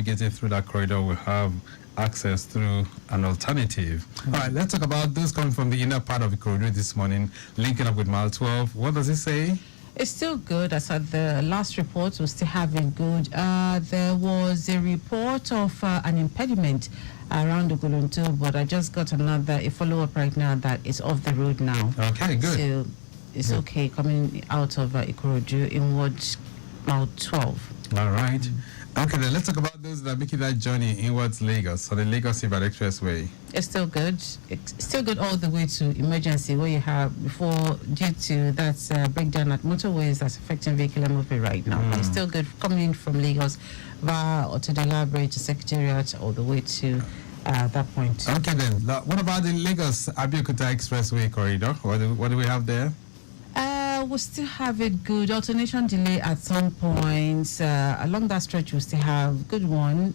navigating through that corridor will have access through an alternative. All right, let's talk about those coming from the inner part of the corridor this morning, linking up with mile 12. What does it say? It's still good. As at the last report, we still have it good. There was a report of an impediment around the Guluntu, but I just got a follow-up right now that it's off the road now. Okay, good. So it's okay coming out of Ikorodu inwards mile 12. All right. Okay, then let's talk about those that are making that journey inwards Lagos, so the Lagos-Ibadan Expressway. It's still good. It's still good all the way to emergency, where you have before, due to that breakdown at motorways that's affecting vehicular movement right now. But it's still good coming in from Lagos via Otodela Bridge to Secretariat all the way to that point. Okay, then. What about the Lagos-Abeokuta Expressway corridor? What do we have there? We still have it good. Alternation delay at some points. Along that stretch, we still have good one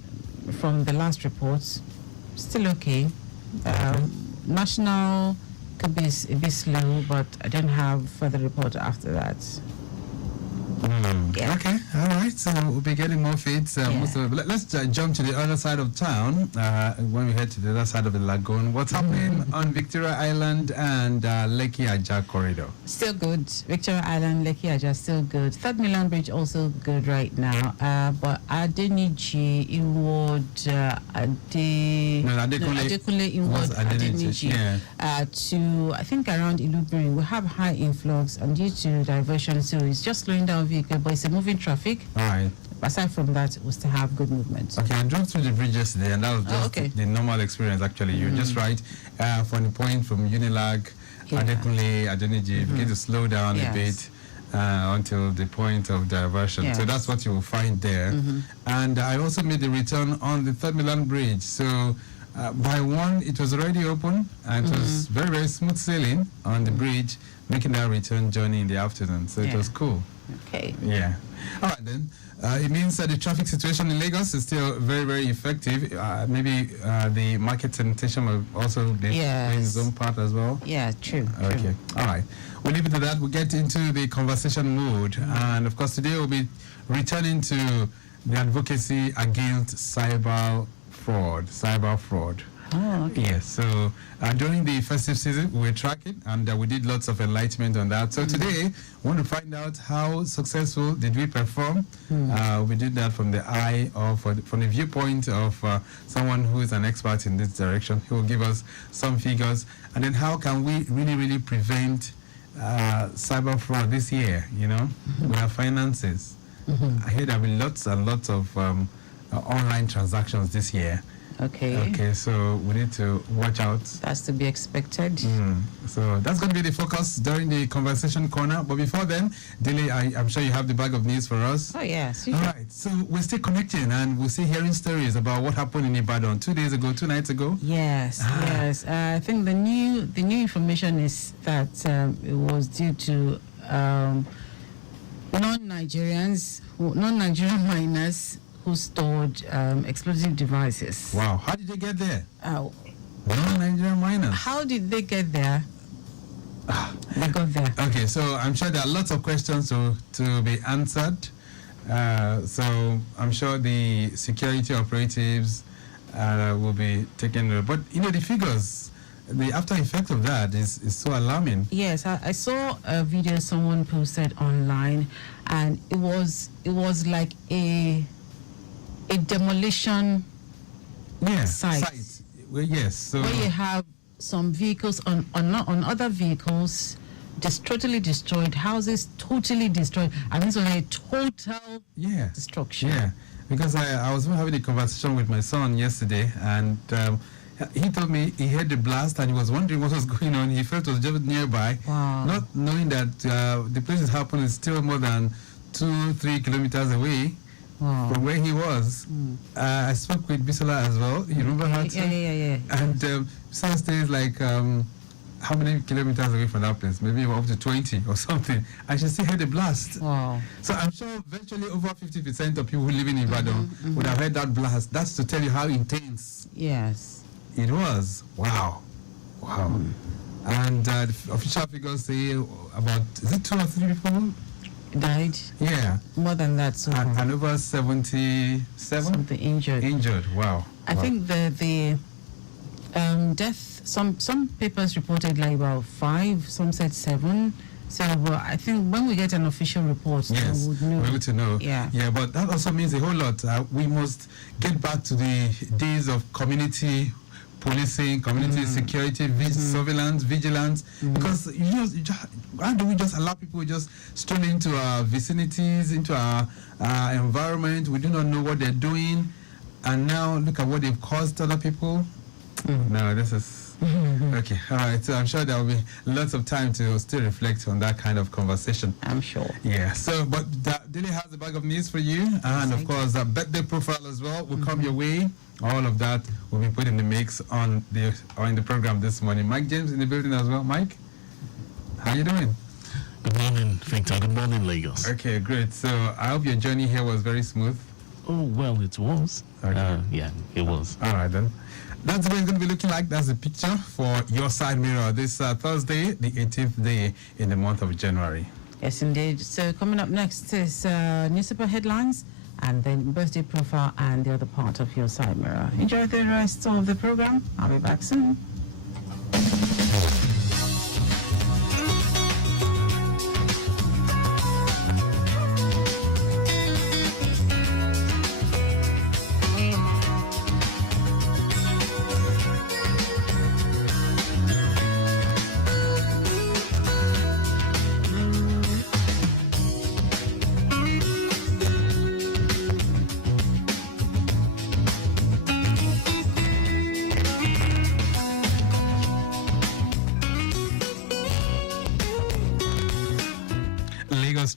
from the last reports. Still okay. National could be a bit slow, but I don't have further report after that. Yeah. Okay, all right. So we'll be getting more feeds. Let's jump to the other side of town. When we head to the other side of the lagoon, what's happening on Victoria Island and Lekki Aja corridor? Still good. Victoria Island, Lekki Aja, still good. Third Milan Bridge also good right now. But Adeniji inward, Adekunle inward, Adeniji to I think around Ilubirin, we have high influx and due to diversion, so it's just slowing down vehicle, but it's a moving traffic. All right. Aside from that, we still have good movement. Okay, I drove through the bridge yesterday, and that was just the normal experience. Actually, you're just right. From the point from Unilag, Adekunle, Adeniji, begin to slow down a bit until the point of diversion. So that's what you will find there. And I also made the return on the Third Milan Bridge. So by 1, it was already open, and it was very, very smooth sailing on the bridge, making that return journey in the afternoon. So it was cool. Okay. Yeah. All right then. It means that the traffic situation in Lagos is still very, very effective. Maybe the market sanitation will also be playing its own part as well. Yeah, true. Okay. All right. We'll leave it to that. We'll get into the conversation mode. And of course, today we'll be returning to the advocacy against cyber fraud. Oh, okay. Yes, so during the festive season, we were tracking and we did lots of enlightenment on that. So today, we want to find out how successful did we perform. We did that from the eye of, from the viewpoint of someone who is an expert in this direction. He will give us some figures. And then how can we really, really prevent cyber fraud this year, you know? We have finances. I hear there will be lots and lots of online transactions this year. Okay, so we need to watch out. That's to be expected. So that's going to be the focus during the conversation corner. But before then, Dele, I'm sure you have the bag of news for us. Oh, yes. All right, so we're still connecting and we're still hearing stories about what happened in Ibadan 2 days ago, 2 nights ago. Yes. I think the new information is that it was due to non-Nigerian miners who stored explosive devices. Wow, how did they get there? Non-Nigerian miners. How did they get there? They got there. Okay, so I'm sure there are lots of questions to be answered. So I'm sure the security operatives will be taken. But you know, the figures, the after effect of that is so alarming. Yes, I saw a video someone posted online, and it was like a demolition site. Well, yes. So where you have some vehicles on other vehicles totally destroyed, houses totally destroyed, and this was a total destruction. Yeah, because I was having a conversation with my son yesterday, and he told me he heard the blast and he was wondering what was going on. He felt it was just nearby, not knowing that the place it happened is still more than 2-3 kilometers away from where he was. I spoke with Bisola as well. You remember her too? Yeah. And Bisola stays like how many kilometers away from that place? Maybe up to 20 or something. I should still heard the blast. Wow. So I'm sure virtually over 50% of people who live in Ibadan would have heard that blast. That's to tell you how intense it was. Wow. And the official figures say about, is it 2 or 3 people? died. Yeah. More than that, so And over 77 something injured. Wow. I think the death. Some papers reported like about 5. Some said 7. So I think when we get an official report, yes, we would know. we're able to know. Yeah. Yeah, but that also means a whole lot. We must get back to the days of community policing, community security, surveillance, vigilance, because why do we just allow people just stroll into our vicinities, into our environment? We do not know what they're doing, and now look at what they've caused other people. No, this is okay. All right, so I'm sure there will be lots of time to still reflect on that kind of conversation. I'm sure. Yeah. So, but Dilly has a bag of news for you, and of course, a birthday profile as well will come your way. All of that will be put in the mix in the program this morning. Mike James in the building as well. Mike, how you doing? Good morning, Victor. Good morning, Lagos. Okay, great. So I hope your journey here was very smooth. Oh, well, it was. Okay. Yeah, it was. All right, then. That's what it's going to be looking like. That's the picture for Your Side Mirror this Thursday, the 18th day in the month of January. Yes, indeed. So coming up next is newspaper headlines, and then birthday profile and the other part of Your Side Mirror. Enjoy the rest of the program. I'll be back soon.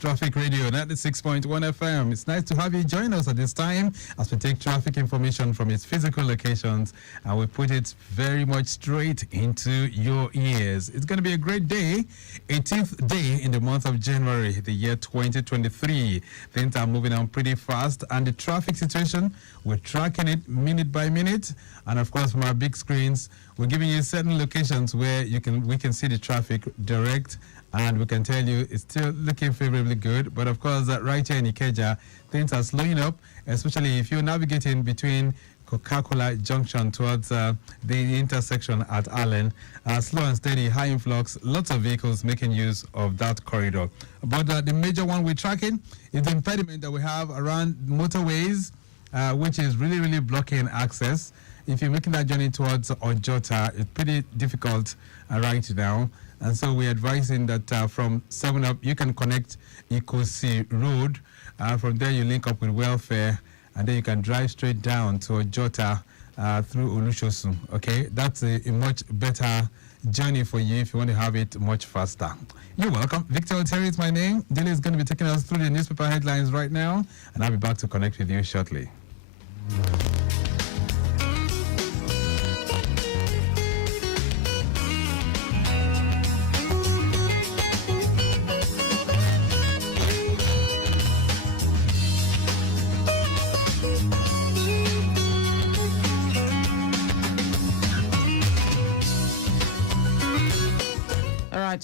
Traffic Radio 96.1 FM. It's nice to have you join us at this time as we take traffic information from its physical locations and we put it very much straight into your ears. It's going to be a great day, 18th day in the month of January, the year 2023. Things are moving on pretty fast, and the traffic situation, we're tracking it minute by minute, and of course from our big screens, we're giving you certain locations where we can see the traffic direct. And we can tell you it's still looking favorably good. But of course, right here in Ikeja, things are slowing up, especially if you're navigating between Coca-Cola Junction towards the intersection at Allen. Slow and steady, high influx, lots of vehicles making use of that corridor. But the major one we're tracking is the impediment that we have around motorways, which is really, really blocking access. If you're making that journey towards Ojota, it's pretty difficult right now. And so we're advising that from 7 up, you can connect Ikosi Road. From there, you link up with Welfare, and then you can drive straight down to Ojota through Olushosun. Okay, that's a much better journey for you if you want to have it much faster. You're welcome. Victor Oteri is my name. Dilly is going to be taking us through the newspaper headlines right now, and I'll be back to connect with you shortly.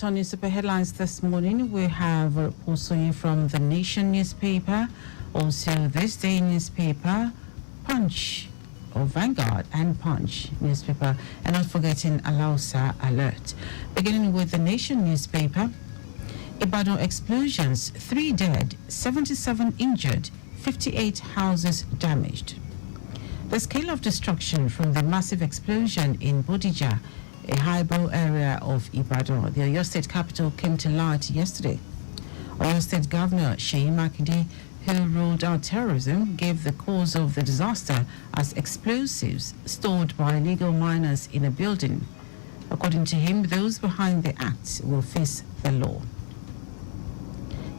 On newspaper headlines this morning, we have also from the Nation newspaper, also This Day newspaper, Punch, or Vanguard and Punch newspaper, and not forgetting Alausa Alert. Beginning with the Nation newspaper, Ibadan explosions, 3 dead, 77 injured, 58 houses damaged. The scale of destruction from the massive explosion in Bodija, a highbrow area of Ibadan, the Oyo State capital, came to light yesterday. Oyo State Governor Seyi Makinde, who ruled out terrorism, gave the cause of the disaster as explosives stored by illegal miners in a building. According to him, those behind the act will face the law.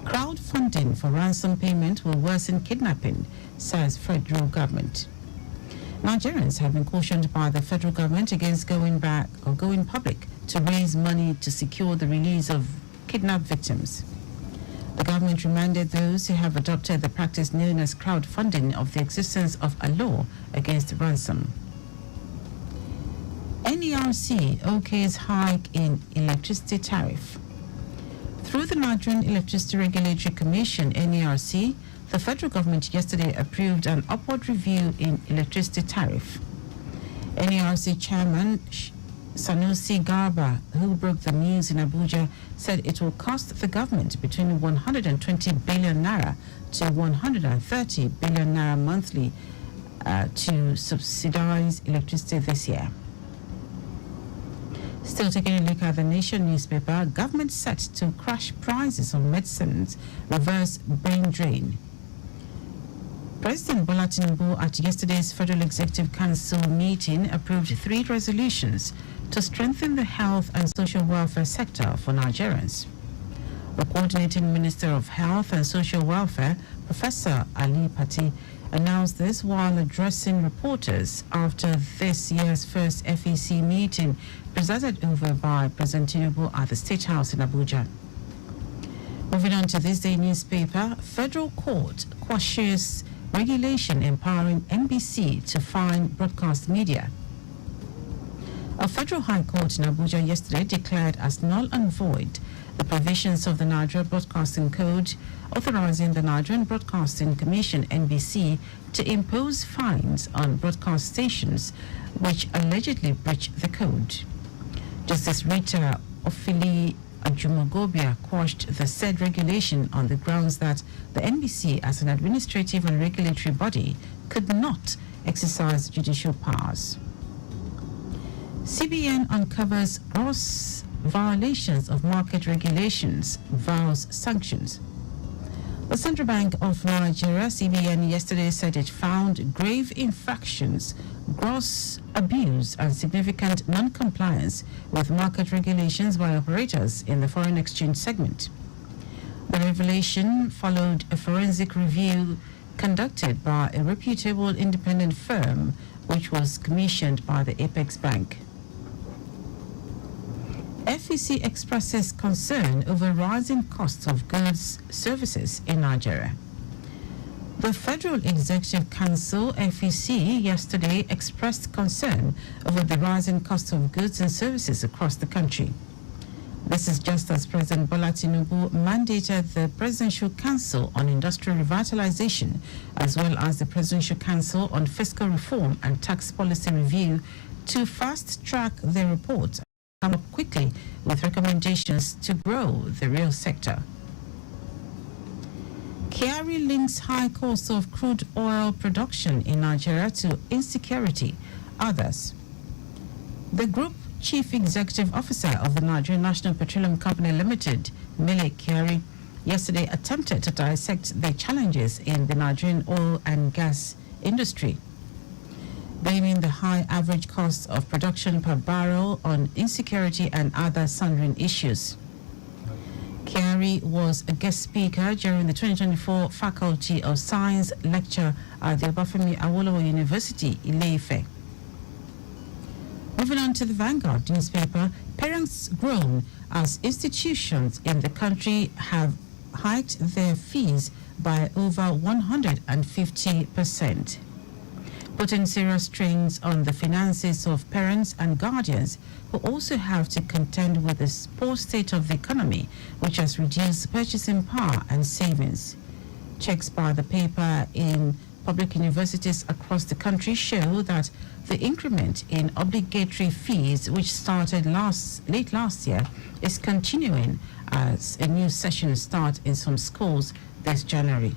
Crowdfunding for ransom payment will worsen kidnapping, says federal government. Nigerians have been cautioned by the federal government against going public to raise money to secure the release of kidnapped victims. The government reminded those who have adopted the practice known as crowdfunding of the existence of a law against ransom. NERC okays hike in electricity tariff. Through the Nigerian Electricity Regulatory Commission, NERC, the federal government yesterday approved an upward review in electricity tariff. NERC Chairman Sanusi Garba, who broke the news in Abuja, said it will cost the government between 120 billion naira to 130 billion naira monthly to subsidize electricity this year. Still taking a look at the Nation newspaper, government set to crash prices on medicines, reverse brain drain. President Bola Tinubu at yesterday's Federal Executive Council meeting approved 3 resolutions to strengthen the health and social welfare sector for Nigerians. The coordinating Minister of Health and Social Welfare, Professor Ali Pati, announced this while addressing reporters after this year's first FEC meeting presided over by President Tinubu at the State House in Abuja. Moving on to this day newspaper, Federal Court quashes regulation empowering NBC to fine broadcast media. A federal high court in Abuja yesterday declared as null and void the provisions of the Nigerian Broadcasting Code authorizing the Nigerian Broadcasting Commission (NBC) to impose fines on broadcast stations which allegedly breach the code. Justice Rita Ofili Ajumogobia quashed the said regulation on the grounds that the NBC, as an administrative and regulatory body, could not exercise judicial powers. CBN uncovers gross violations of market regulations, vows sanctions. The Central Bank of Nigeria, CBN, yesterday said it found grave infractions, gross abuse, and significant non-compliance with market regulations by operators in the foreign exchange segment. The revelation followed a forensic review conducted by a reputable independent firm, which was commissioned by the Apex Bank. FEC expresses concern over rising costs of goods services in Nigeria. The Federal Executive Council, FEC, yesterday expressed concern over the rising cost of goods and services across the country. This is just as President Bola Tinubu mandated the Presidential Council on Industrial Revitalization, as well as the Presidential Council on Fiscal Reform and Tax Policy Review, to fast-track their report and come up quickly with recommendations to grow the real sector. Kyari links high cost of crude oil production in Nigeria to insecurity. Others. The Group Chief Executive Officer of the Nigerian National Petroleum Company Limited, Mele Kyari, yesterday attempted to dissect the challenges in the Nigerian oil and gas industry, blaming the high average cost of production per barrel on insecurity and other sundry issues. Kyari was a guest speaker during the 2024 Faculty of Science lecture at the Obafemi Awolowo University, Ile-Ife. Moving on to the Vanguard newspaper, parents groan as institutions in the country have hiked their fees by over 150%, putting serious strains on the finances of parents and guardians who also have to contend with the poor state of the economy, which has reduced purchasing power and savings. Checks by the paper in public universities across the country show that the increment in obligatory fees, which started late last year, is continuing as a new session starts in some schools this January.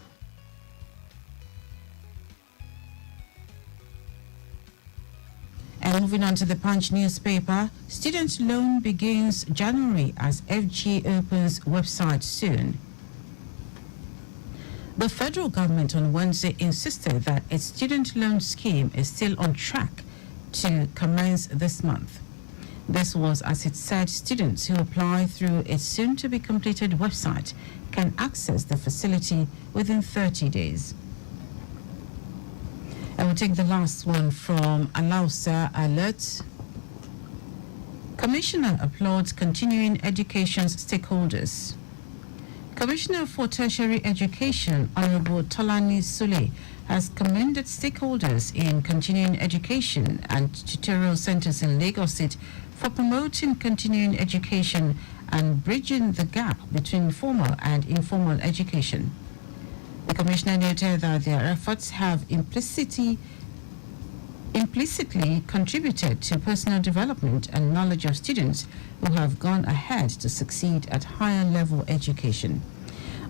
And moving on to the Punch newspaper, student loan begins January as FG opens website soon. The federal government on Wednesday insisted that its student loan scheme is still on track to commence this month. This was as it said students who apply through its soon-to-be-completed website can access the facility within 30 days. I will take the last one from Alausa Alert. Commissioner applauds continuing education stakeholders. Commissioner for Tertiary Education, Honorable Tolani Sule, has commended stakeholders in continuing education and tutorial centers in Lagos State for promoting continuing education and bridging the gap between formal and informal education. The Commissioner noted that their efforts have implicitly contributed to personal development and knowledge of students who have gone ahead to succeed at higher level education.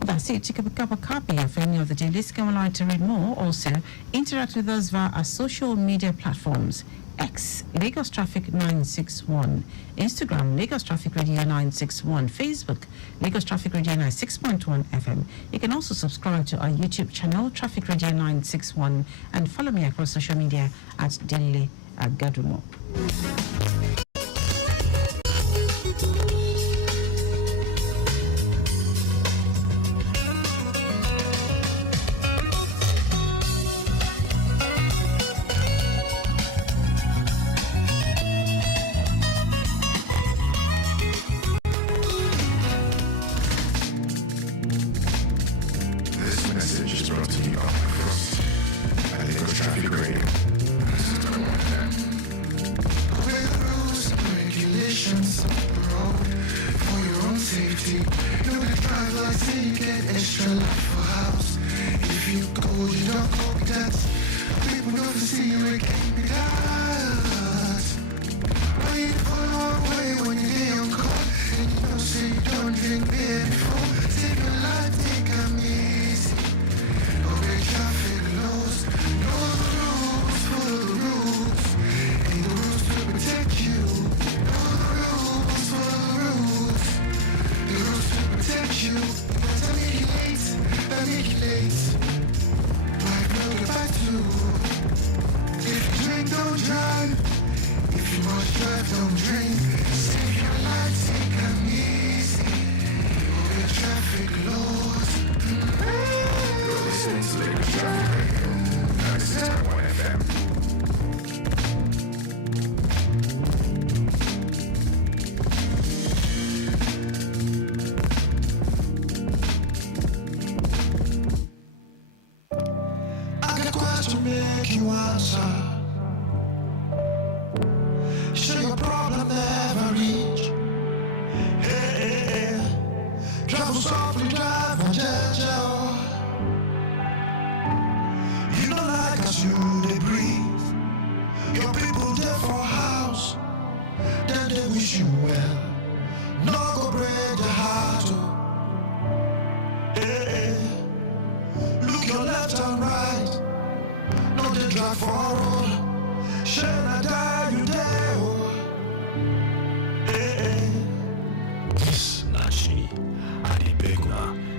That's it. Pick up a copy of any of the dailies. Come along to read more. Also, interact with us via our social media platforms. X, Lagos Traffic 961. Instagram, Lagos Traffic Radio 961. Facebook, Lagos Traffic Radio 96.1 FM. You can also subscribe to our YouTube channel, Traffic Radio 961, and follow me across social media at Daily Agadumo.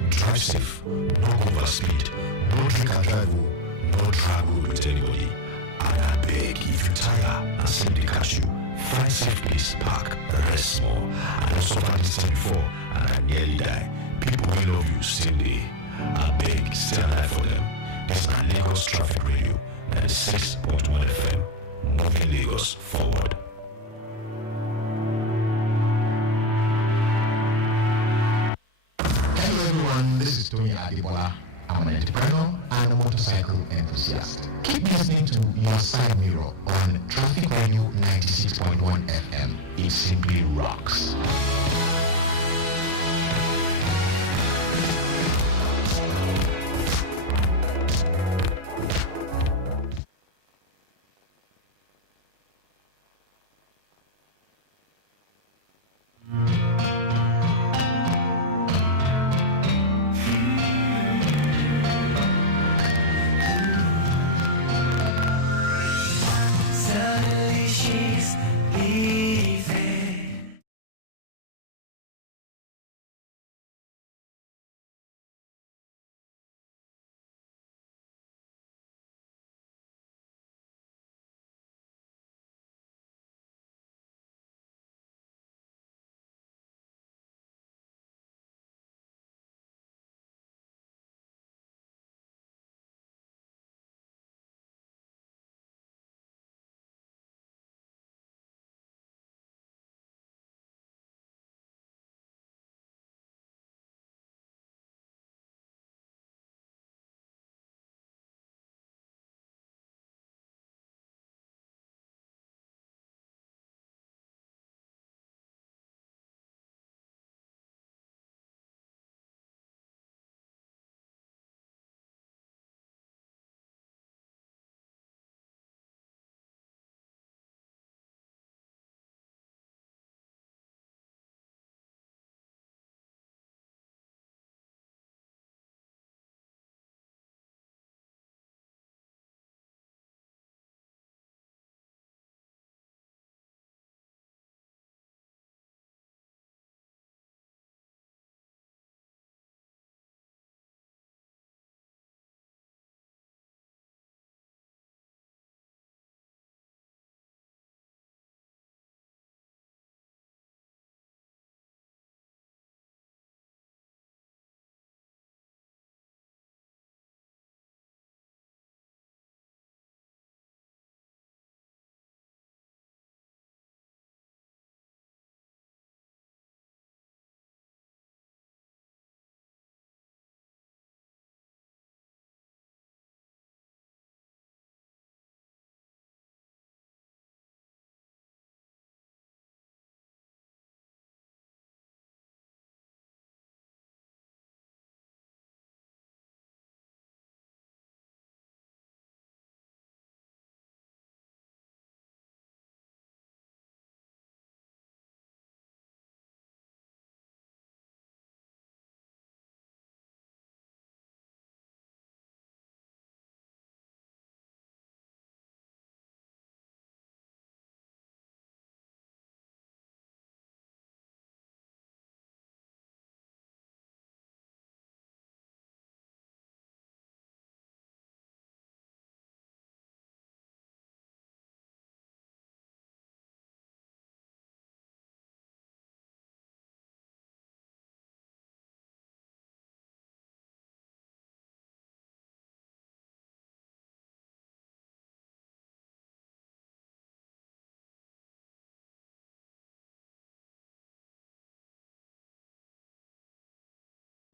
Drive safe, no overspeed, no drink and drive, no travel with anybody. I beg, if you tire and sleep they catch you, find safe place, park, rest small. I also suffer this thing before and I nearly die. People will love you still there. I beg, stay alive for them. This is Lagos Traffic Radio, 96.1 FM, moving Lagos forward. This is Tony Adibola. I'm an entrepreneur and a motorcycle enthusiast. Keep listening to Your Side Mirror on Traffic Radio 96.1 FM. It simply rocks.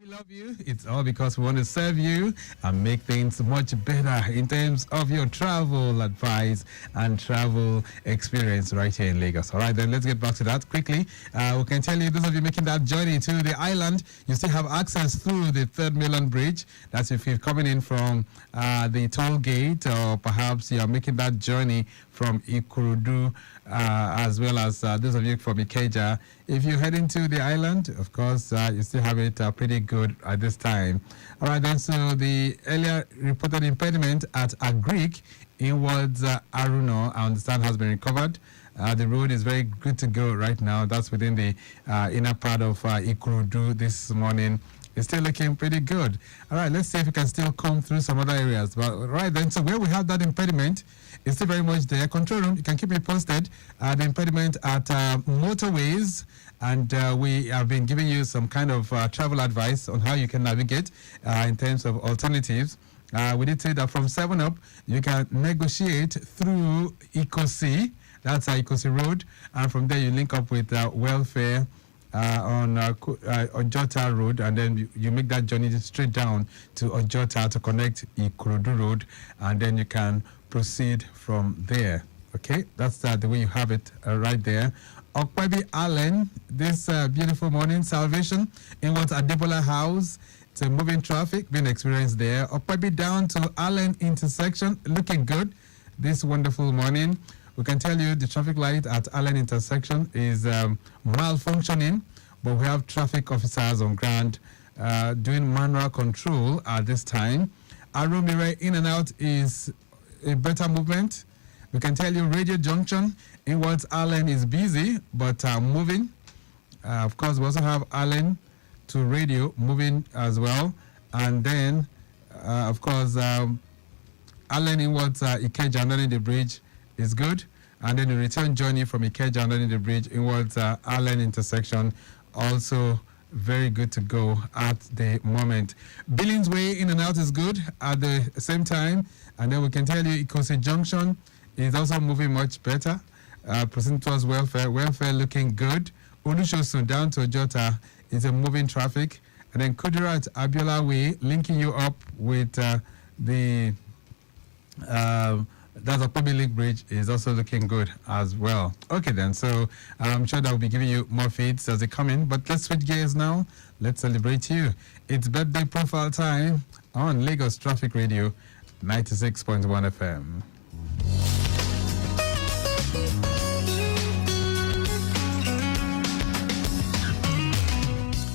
We love you. It's all because we want to serve you and make things much better in terms of your travel advice and travel experience right here in Lagos. All right, then let's get back to that quickly. We can tell you, those of you making that journey to the island, you still have access through the Third Mainland Bridge. That's if you're coming in from the toll gate, or perhaps you're making that journey from Ikorodu, as well as those of you from Ikeja. If you're heading to the island, of course, you still have it pretty good at this time. All right, then, so the earlier reported impediment at Agric inwards Aruno, I understand, has been recovered. The road is very good to go right now. That's within the inner part of Ikorodu this morning. It's still looking pretty good. All right, let's see if we can still come through some other areas. But right then, so where we have that impediment, it's still very much there. Control room, you can keep me posted. The impediment at motorways, and we have been giving you some kind of travel advice on how you can navigate in terms of alternatives. We did say that from 7 up, you can negotiate through Ikosi. That's Ikosi Road, and from there you link up with Welfare on Ojota Road, and then you make that journey straight down to Ojota to connect Ikorodu Road, and then you can proceed from there. Okay, that's the way you have it right there. Okwebi Allen, this beautiful morning, Salvation in what's Adebola House. It's a moving traffic being experienced there. Okwebi down to Allen intersection, looking good this wonderful morning. We can tell you the traffic light at Allen intersection is malfunctioning, but we have traffic officers on ground doing manual control at this time. Aromire in and out is a better movement. We can tell you Radio Junction inwards Allen is busy, but moving. Of course, we also have Allen to Radio moving as well. And then, of course, Allen inwards Ikeja underneath the bridge is good. And then the return journey from Ikeja underneath the bridge inwards Allen intersection, also very good to go at the moment. Billings Way in and out is good at the same time. And then we can tell you Ikosi Junction is also moving much better. Proceeding towards Welfare. Welfare looking good. Olushosun down to Ojota is a moving traffic. And then Kudirat Abiola Way linking you up with that's a public link bridge is also looking good as well. Okay then, so I'm sure that will be giving you more feeds as they come in. But let's switch gears now. Let's celebrate you. It's birthday profile time on Lagos Traffic Radio 96.1 FM.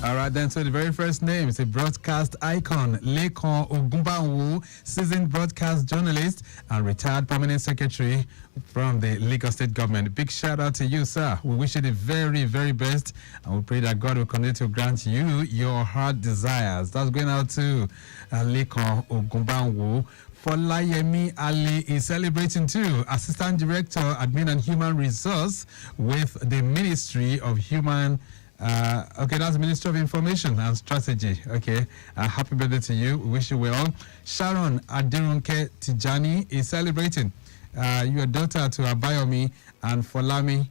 All right, then, so the very first name is a broadcast icon, Lekon Ogumbanwu, seasoned broadcast journalist and retired permanent secretary from the Lagos State government. Big shout out to you, sir. We wish you the very, very best, and we pray that God will continue to grant you your heart desires. That's going out to Lekon Ogumbanwu. Folayemi Ali is celebrating too, Assistant Director, Admin and Human Resource with the Ministry of Human okay, that's Ministry of Information and Strategy. Okay, happy birthday to you. We wish you well. Sharon Adirunke Tijani is celebrating your daughter to Abayomi and Folami.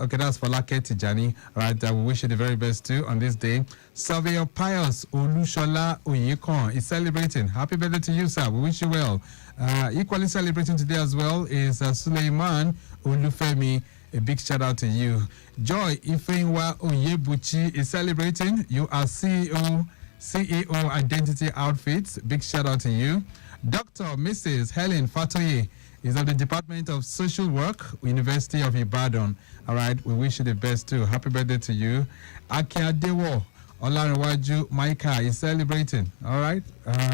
Okay, that's Folake Tijani. All right, we wish you the very best too on this day. Surveyor Pius Olushola Oyekon is celebrating. Happy birthday to you, sir. We wish you well. Equally celebrating today as well is Suleiman Olufemi. A big shout out to you. Joy Ifeinwa Oyebuchi is celebrating. You are CEO Identity Outfits. Big shout out to you. Dr. Mrs. Helen Fatoye is of the Department of Social Work, University of Ibadan. All right, we wish you the best too. Happy birthday to you. Akiadewo Olarinwaju Maika is celebrating. All right,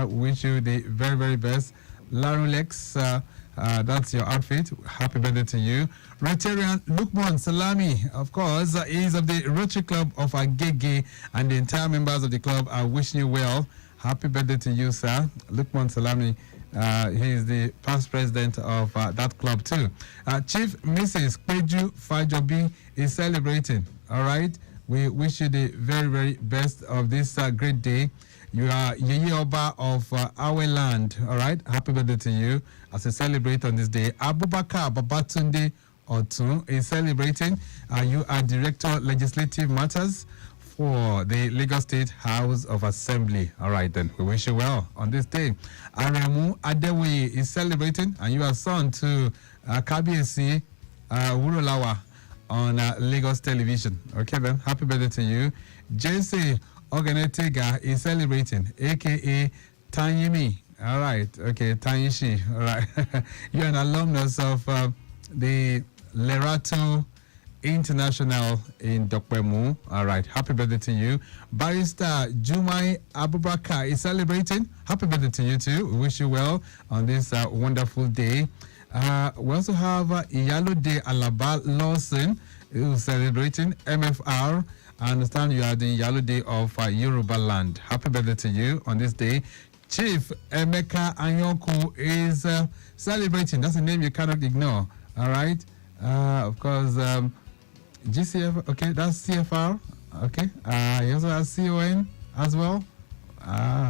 wish you the very, very best. Larulex, that's your outfit. Happy birthday to you. Rotarian Lukman Salami, of course, is of the Rotary Club of Agege, and the entire members of the club are wishing you well. Happy birthday to you, sir. Lukman Salami, he is the past president of that club too. Chief Mrs. Peju Fajobi is celebrating. All right, we wish you the very, very best of this great day. You are Yeye Oba of our land. All right, happy birthday to you as we celebrate on this day. Abubakar Babatunde Otun is celebrating. You are Director Legislative Matters for the Lagos State House of Assembly. All right, then. We wish you well on this day. Aremu Adewi is celebrating, and you are son to Kabiesi Wurolawa on Lagos television. Okay, then. Happy birthday to you. JC Oganetega is celebrating, a.k.a. Tanyimi. All right. Okay, Tanyishi. All right. You're an alumnus of the Lerato International in Dokpemu. All right. Happy birthday to you. Barrister Jumai Abubakar is celebrating. Happy birthday to you too. We wish you well on this wonderful day. We also have Iyalode Alaba Lawson who is celebrating MFR. I understand you are the Iyalode of Yoruba land. Happy birthday to you on this day. Chief Emeka Anyonku is celebrating. That's a name you cannot ignore. All right. Of course, GCF. Okay, that's CFR. Okay. He also has CON as well.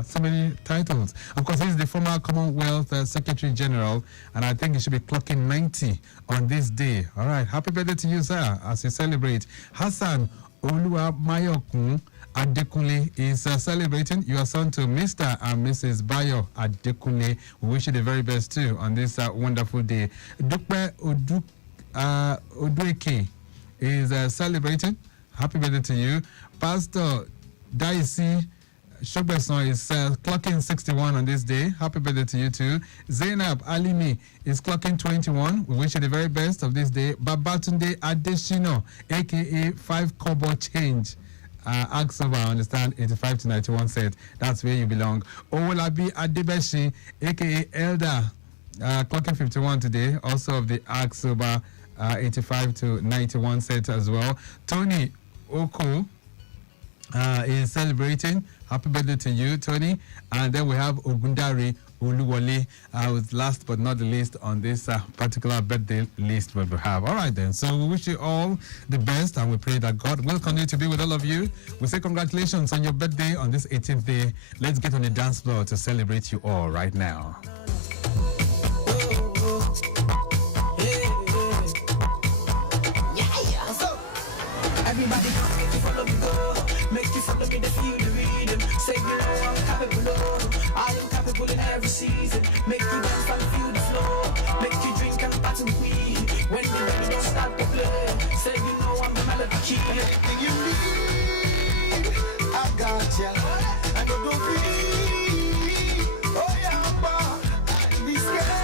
So many titles. Of course, he's the former Commonwealth Secretary General, and I think he should be clocking 90 on this day. All right. Happy birthday to you, sir, as you celebrate. Hassan Oluwa Mayokun Adekunle is celebrating. You are son to Mr. and Mrs. Bayo Adekunle. We wish you the very best too on this wonderful day. Dukpe Odueke is celebrating. Happy birthday to you. Pastor Daisy Shogbeson is clocking 61 on this day. Happy birthday to you too. Zainab Alimi is clocking 21. We wish you the very best of this day. Babatunde Adeshino, a.k.a. 5 Kobo Change. Axova, I understand, 85 to 91 set. That's where you belong. Owolabi Adebeshi, a.k.a. Elder, clocking 51 today. Also of the Axova, 85 to 91 set as well. Tony Oko is celebrating. Happy birthday to you, Tony. And then we have Ogundari Uluwole, who's last but not the least on this particular birthday list that we have. All right, then. So we wish you all the best, and we pray that God will continue to be with all of you. We say congratulations on your birthday on this 18th day. Let's get on the dance floor to celebrate you all right now. Everybody follow me go, make you follow me to feel the rhythm. Say you know I'm capable, I am capable in every season. Make you dance and feel the flow, make you drink and party with me. When the baby don't start to play, say you know I'm the melody key. Anything you need, I got ya. I go don't be, oh yeah, be scared.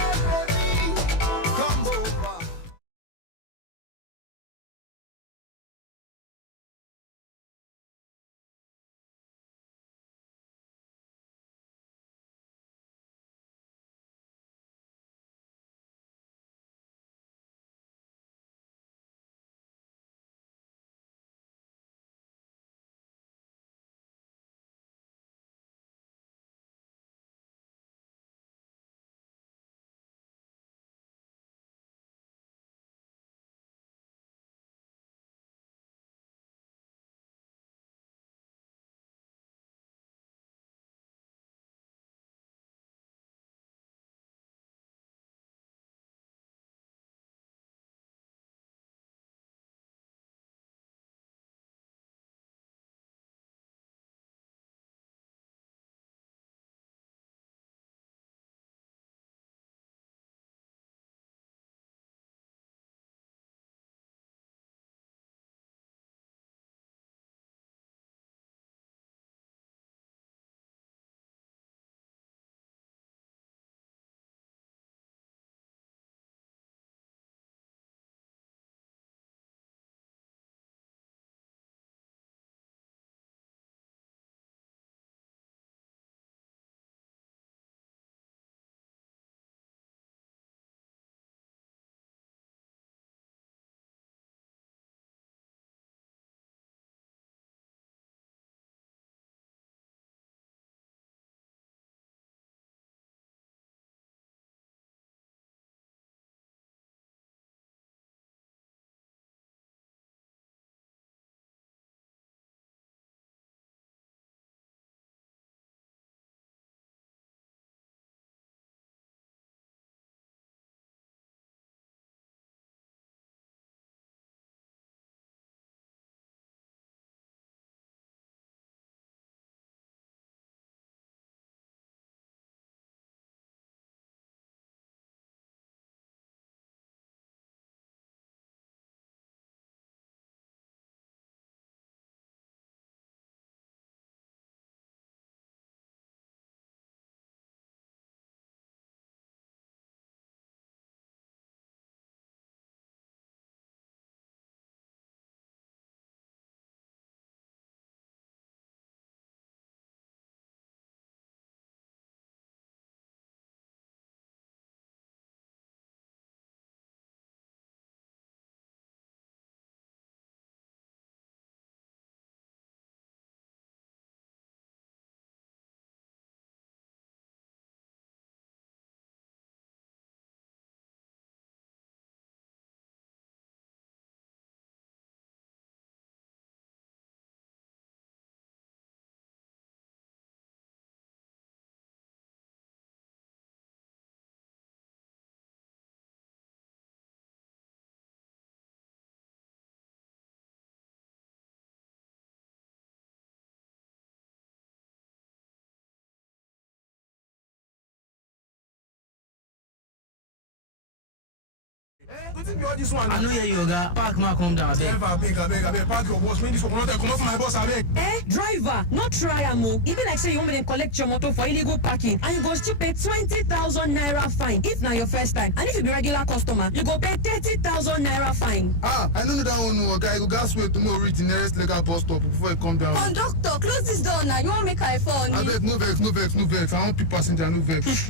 This one. I know you got park my come down. Driver, I beg, park your boss. When this one come off my boss, I beg. Driver, not try amo. Even like say you want to collect your motor for illegal parking, and you go still pay 20,000 naira fine if na your first time. And if you be regular customer, you go pay 30,000 naira fine. I don't know that one, no guy. You gas wait to wait the nearest legal bus stop before you come down. Conductor, close this door now. You want make I phone? I beg, no vex. I want people passenger, no vex.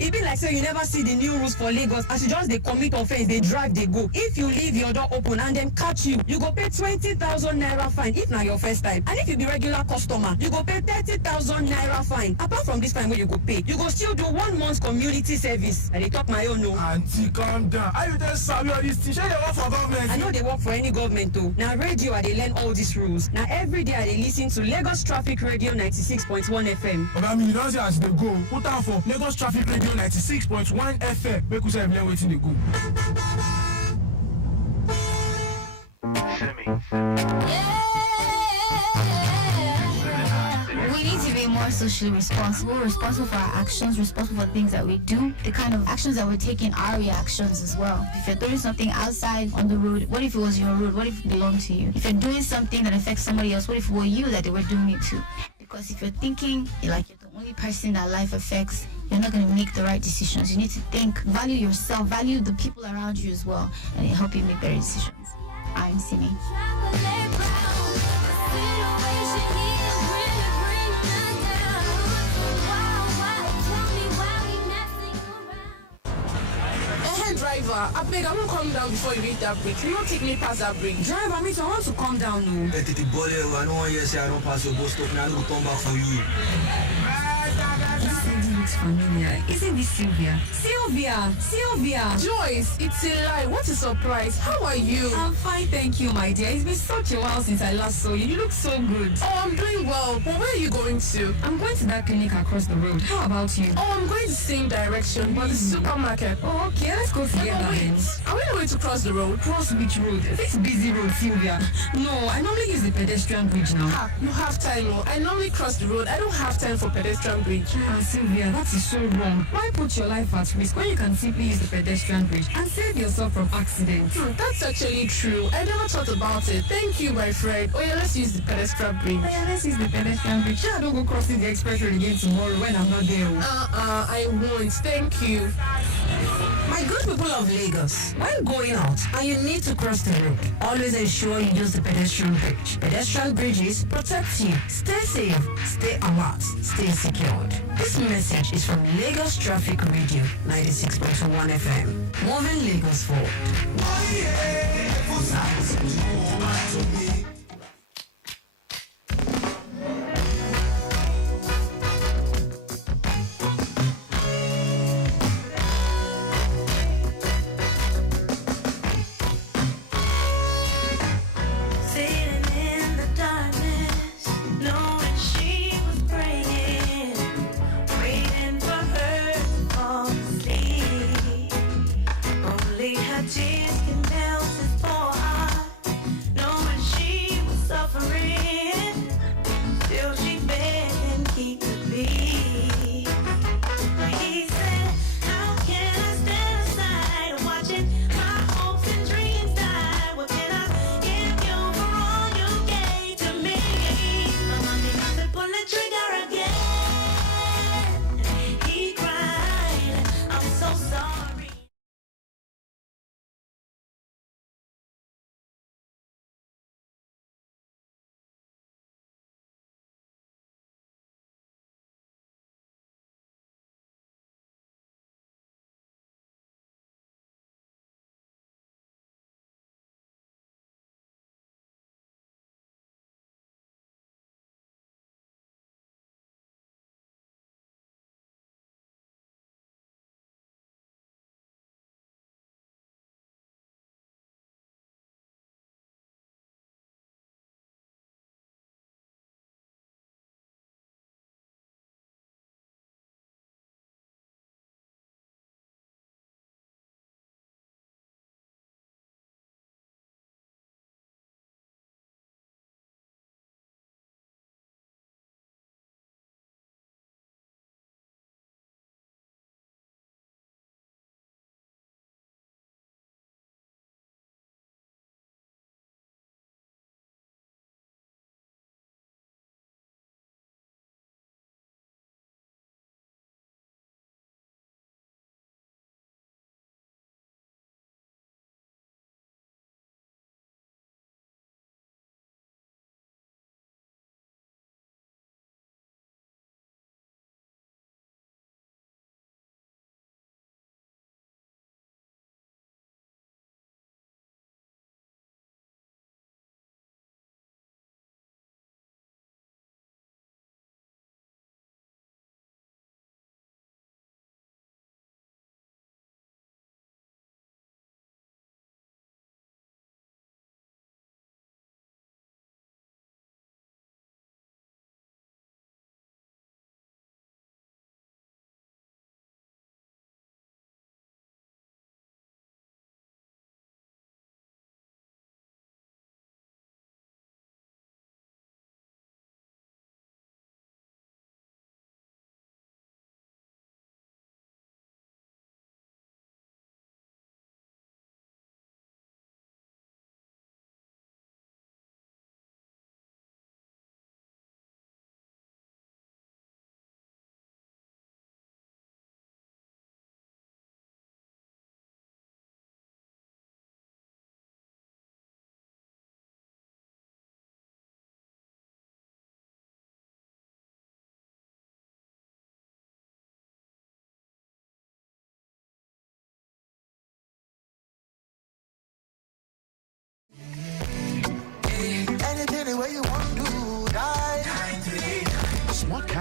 It be like say you never see the new rules for Lagos. As you just they commit offense, they drive, they go. If you leave your door open and them catch you, you go pay 20,000 naira fine if na your first time. And if you be regular customer, you go pay 30,000 naira fine. Apart from this fine where you go pay, you go still do 1 month community service. And they talk my own no. Auntie, calm down. Are you there, Sabi, or this thing? Share your work for government. I know they work for any government too. Now radio, I they learn all these rules. Now every day I they listen to Lagos Traffic Radio 96.1 FM. But I mean, you don't see as they go. Put down for Lagos Traffic Radio 96.1 FM. Make us have waiting they go. We need to be more socially responsible for our actions, responsible for things that we do, the kind of actions that we're taking, our reactions as well. If you're doing something outside on the road, what if it was your road? What if it belonged to you? If you're doing something that affects somebody else, what if it were you that they were doing it to? Because if you're thinking like you're the only person that life affects, you're not going to make the right decisions. You need to think, value yourself, value the people around you as well, and it'll help you make better decisions. I'm Simi. Driver, I beg, I won't come down before you reach that bridge. You won't take me past that bridge. Driver, me too, I want to come down no. I don't want you to say I don't pass your bus stop. Now I will come back for you. This lady looks familiar. Isn't this Sylvia? Sylvia! Joyce, it's a lie. What a surprise. How are you? I'm fine, thank you, my dear. It's been such a while since I last saw you. You look so good. Oh, I'm doing well. But where are you going to? I'm going to that clinic across the road. How about you? Oh, I'm going the same direction, but the supermarket. Oh, okay, let's go together then. Are we going to cross the road? Cross which road? This busy road, Sylvia. No, I normally use the pedestrian bridge now. You have time. Oh. I normally cross the road. I don't have time for pedestrian bridge. Sylvia, that is so wrong. Why put your life at risk when you can simply use the pedestrian bridge and save yourself from accidents? That's actually true. I never thought about it. Thank you, my friend. Oh yeah, let's use the pedestrian bridge. Oh yeah, let's use the pedestrian bridge. I don't go crossing the express road again tomorrow when I'm not there. I won't. Thank you. My good people of Lagos, when going out and you need to cross the road, always ensure you use the pedestrian bridge. Pedestrian bridges protect you. Stay safe, stay alert, stay secured. This message is from Lagos Traffic Radio 96.1 FM. Moving Lagos forward.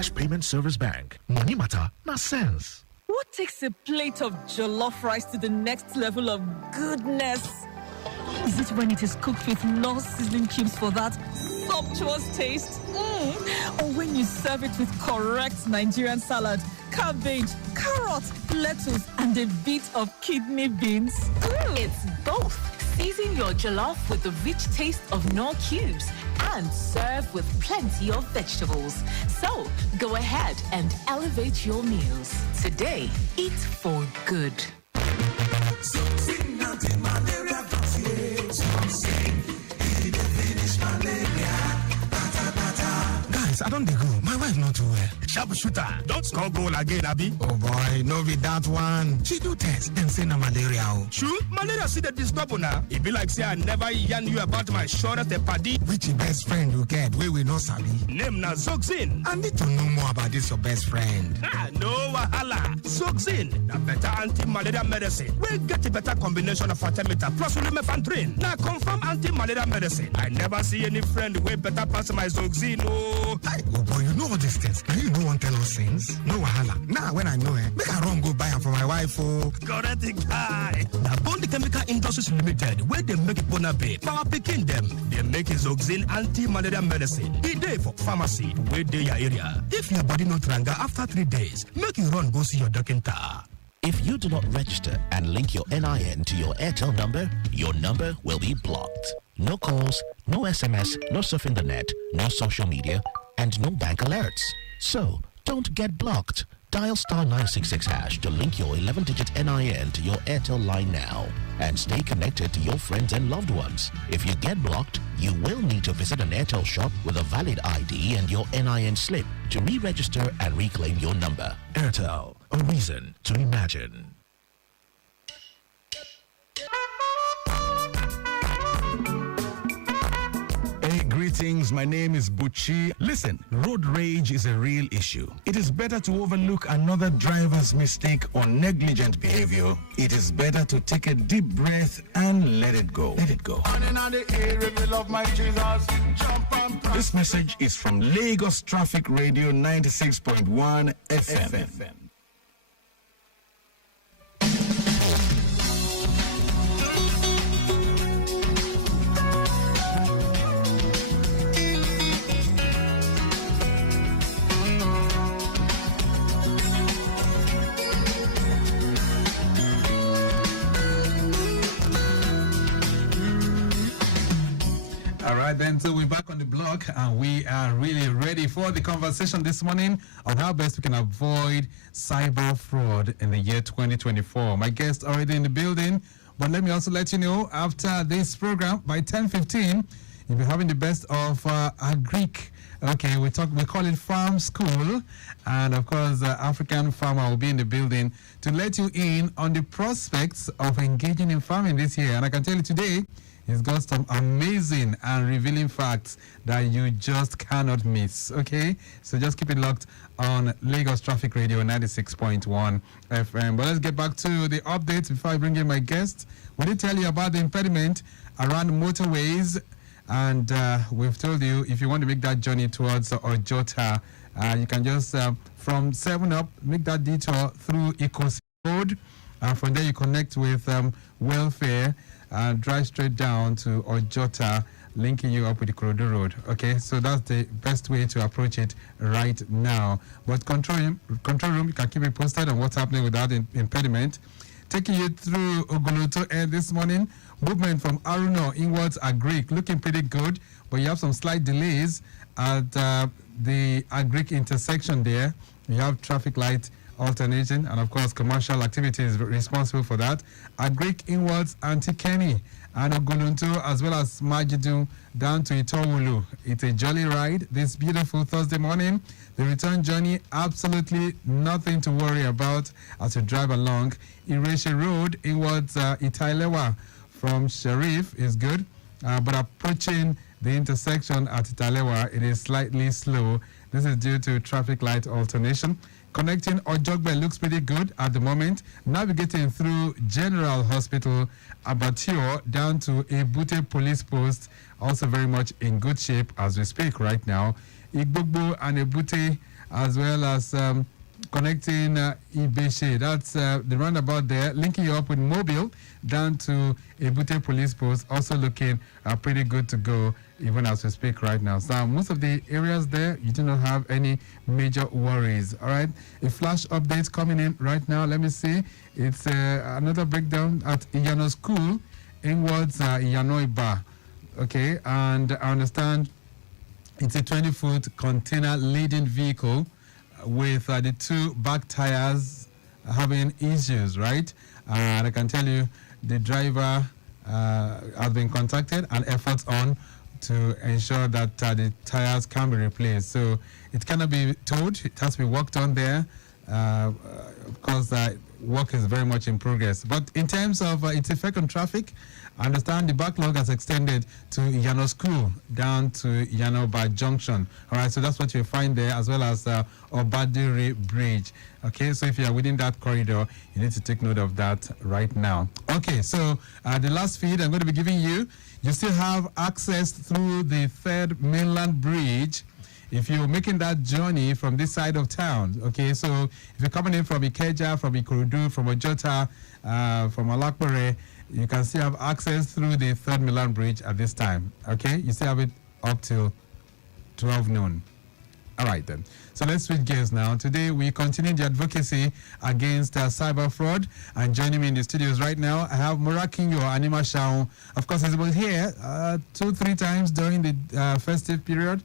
Cash Payment Service Bank. Money matter, na sense. What takes a plate of jollof rice to the next level of goodness? Is it when it is cooked with non-sizzling cubes for that sumptuous taste? Or when you serve it with correct Nigerian salad, cabbage, carrot, lettuce, and a bit of kidney beans? It's both. Season your jollof with the rich taste of Knorr cubes and serve with plenty of vegetables. So go ahead and elevate your meals. Today, eat for good. Guys, I don't go. My wife not too well. Sharp shooter, don't score goal again, Abi. Oh boy, no be that one. She do test, then say na malaria. True, malaria see the disturb now. It be like say I never yarn you about my shortest paddy. Which your best friend you get? Where we no sabi. Name na Zoxin. I need to know more about this your best friend. No wahala. Zoxin, the better anti-malaria medicine. We get a better combination of artemether plus lumefantrine. Now confirm anti-malaria medicine. I never see any friend way better pass my Zoxin. Oh, boy, you know all these things. And you know one tell us things. No wahala. Now when I know it, make I run go buy them for my wife. Oh, correct guy. The Bond Chemical Industries Limited, where they make it Bonabe, power picking them. They make Zoxin anti-malaria medicine. It day for pharmacy where they your area. If your body no tranga after 3 days, make you run go see your doctor. If you do not register and link your NIN to your Airtel number, your number will be blocked. No calls, no SMS, no surfing the net, no social media, and no bank alerts. So, don't get blocked. Dial *966# to link your 11-digit NIN to your Airtel line now and stay connected to your friends and loved ones. If you get blocked, you will need to visit an Airtel shop with a valid ID and your NIN slip to re-register and reclaim your number. Airtel, a reason to imagine. Greetings, my name is Buchi. Listen, road rage is a real issue. It is better to overlook another driver's mistake or negligent behavior. It is better to take a deep breath and let it go. Let it go. This message is from Lagos Traffic Radio 96.1 FM. All right, then, so we're back on the block and we are really ready for the conversation this morning on how best we can avoid cyber fraud in the year 2024. My guest already in the building, but let me also let you know, after this program, by 10:15, you'll be having the best of Agric. Okay, we call it Farm School, and of course, African Farmer will be in the building to let you in on the prospects of engaging in farming this year. And I can tell you today, he's got some amazing and revealing facts that you just cannot miss, okay? So just keep it locked on Lagos Traffic Radio 96.1 FM. But let's get back to the updates before I bring in my guest. We did tell you about the impediment around motorways, and we've told you if you want to make that journey towards Ojota, you can just, from 7 up, make that detour through Ikosi Road. From there, you connect with Welfare, drive straight down to Ojota, linking you up with the Ikorodu Road. Okay, so that's the best way to approach it right now. But control room, you can keep it posted on what's happening without impediment. Taking you through Ogoloto Air this morning, movement from Aruno inwards Agric, looking pretty good, but you have some slight delays at the Agric intersection there. You have traffic light alternating, and of course commercial activity is responsible for that. Agric inwards Antikeni and Ogolonto, as well as Majidu down to Itowulu. It's a jolly ride this beautiful Thursday morning. The return journey, absolutely nothing to worry about as you drive along. Ireshe Road inwards Itailewa from Sharif is good, but approaching the intersection at Itailewa, it is slightly slow. This is due to traffic light alternation. Connecting Ojogbe looks pretty good at the moment. Navigating through General Hospital, Abattoir, down to Ebute Police Post, also very much in good shape as we speak right now. Igbogbo and Ebute as well as connecting Ibeshe. That's the roundabout there, linking you up with Mobile down to Ebute Police Post, also looking pretty good to go even as we speak right now. So most of the areas there, you do not have any major worries. All right, a flash update coming in right now. Let me see. It's another breakdown at Iyano School inwards Iyano Iba. Okay, and I understand it's a 20-foot container laden vehicle with the two back tires having issues, right? And I can tell you the driver has been contacted and efforts on to ensure that the tires can be replaced. So it cannot be towed, it has to be worked on there. Of course, work is very much in progress. But in terms of its effect on traffic, I understand the backlog has extended to Iyano School down to Iyanoba Junction. All right, so that's what you find there, as well as Obadire Bridge. Okay, so if you are within that corridor, you need to take note of that right now. Okay, so the last feed I'm going to be giving you, you still have access through the third mainland bridge if you're making that journey from this side of town. Okay, so if you're coming in from Ikeja, from Ikorodu, from Ojota, from Alakpore, you can still have access through the third mainland bridge at this time. Okay, you still have it up till 12 noon. All right then. So let's switch gears now. Today we continue the advocacy against cyber fraud, and joining me in the studios right now I have Morakinyo Anima Shaun. Of course, he was here 2-3 times during the festive period.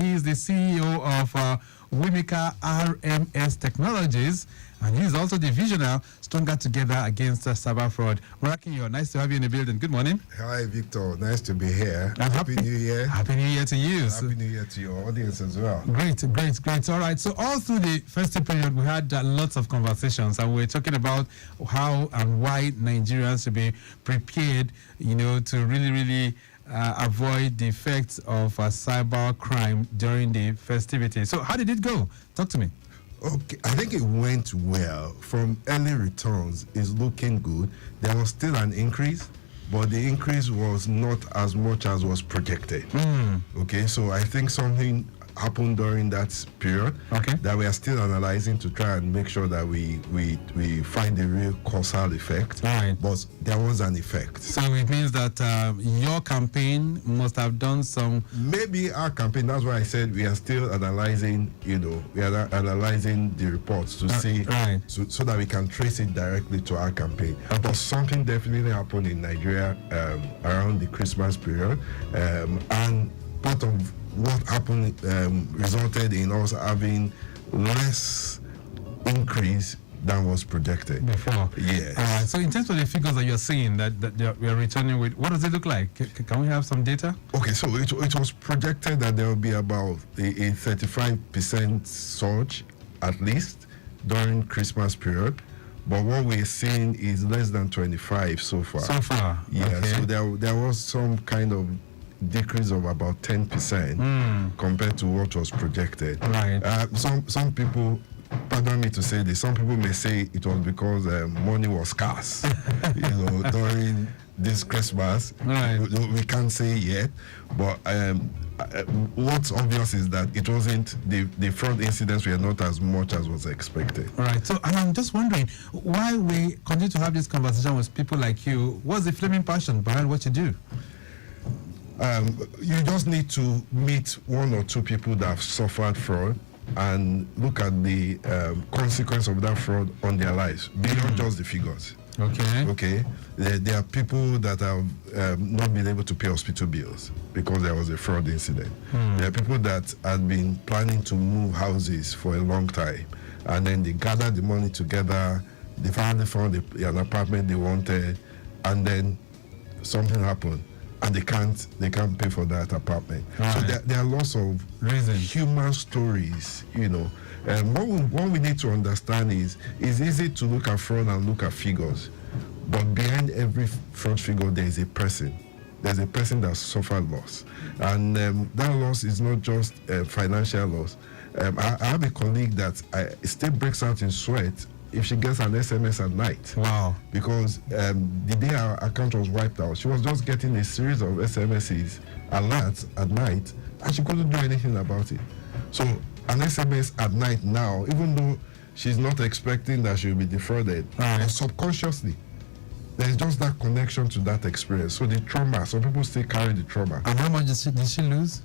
He is the CEO of Wimika RMS Technologies, and he is also the visionary Stronger Together Against Cyber Fraud. Morakinyo, nice to have you in the building. Good morning. Hi, Victor. Nice to be here. Happy New Year. Happy New Year to you. Happy New Year to your audience as well. Great. All right. So all through the festive period, we had lots of conversations, and we were talking about how and why Nigerians should be prepared, to really avoid the effects of cyber crime during the festivities. So how did it go? Talk to me. Okay, I think it went well. From early returns, it's looking good. There was still an increase, but the increase was not as much as was projected. Okay, so I think something happened during that period that we are still analyzing to try and make sure that we find the real causal effect. Right. But there was an effect. So it means that your campaign must have done some... Maybe our campaign, that's why I said we are still analyzing, we are analyzing the reports to see, so that we can trace it directly to our campaign. But something definitely happened in Nigeria around the Christmas period, and part of what happened resulted in us having less increase than was projected before. Yes. So in terms of the figures that you're seeing that we are returning with, what does it look like? Can we have some data? Okay, so it was projected that there will be about a 35% surge at least during Christmas period. But what we're seeing is less than 25 so far. So far? Yeah, okay. So there was some kind of decrease of about 10% compared to what was projected. Right. Some people, pardon me to say this, some people may say it was because money was scarce, during this Christmas. Right. We can't say yet, but what's obvious is that it wasn't, the fraud incidents were not as much as was expected. Right. So I'm just wondering why we continue to have this conversation with people like you. What's the flaming passion behind what you do? You just need to meet one or two people that have suffered fraud and look at the consequence of that fraud on their lives, beyond just the figures. Okay. There are people that have not been able to pay hospital bills because there was a fraud incident. There are people that had been planning to move houses for a long time, and then they gathered the money together, they finally found an apartment they wanted, and then something happened, and they can't pay for that apartment. Right. So there are lots of human stories, And what we need to understand is it's easy to look at fraud and look at figures, but behind every fraud figure there is a person. There's a person that suffered loss, and that loss is not just financial loss. I have a colleague that still breaks out in sweat if she gets an SMS at night. Wow. Because the day our account was wiped out, she was just getting a series of SMSs, alerts at night, and she couldn't do anything about it. So an SMS at night now, even though she's not expecting that she'll be defrauded, or subconsciously. There's just that connection to that experience. So the trauma, some people still carry the trauma. And how much did she lose?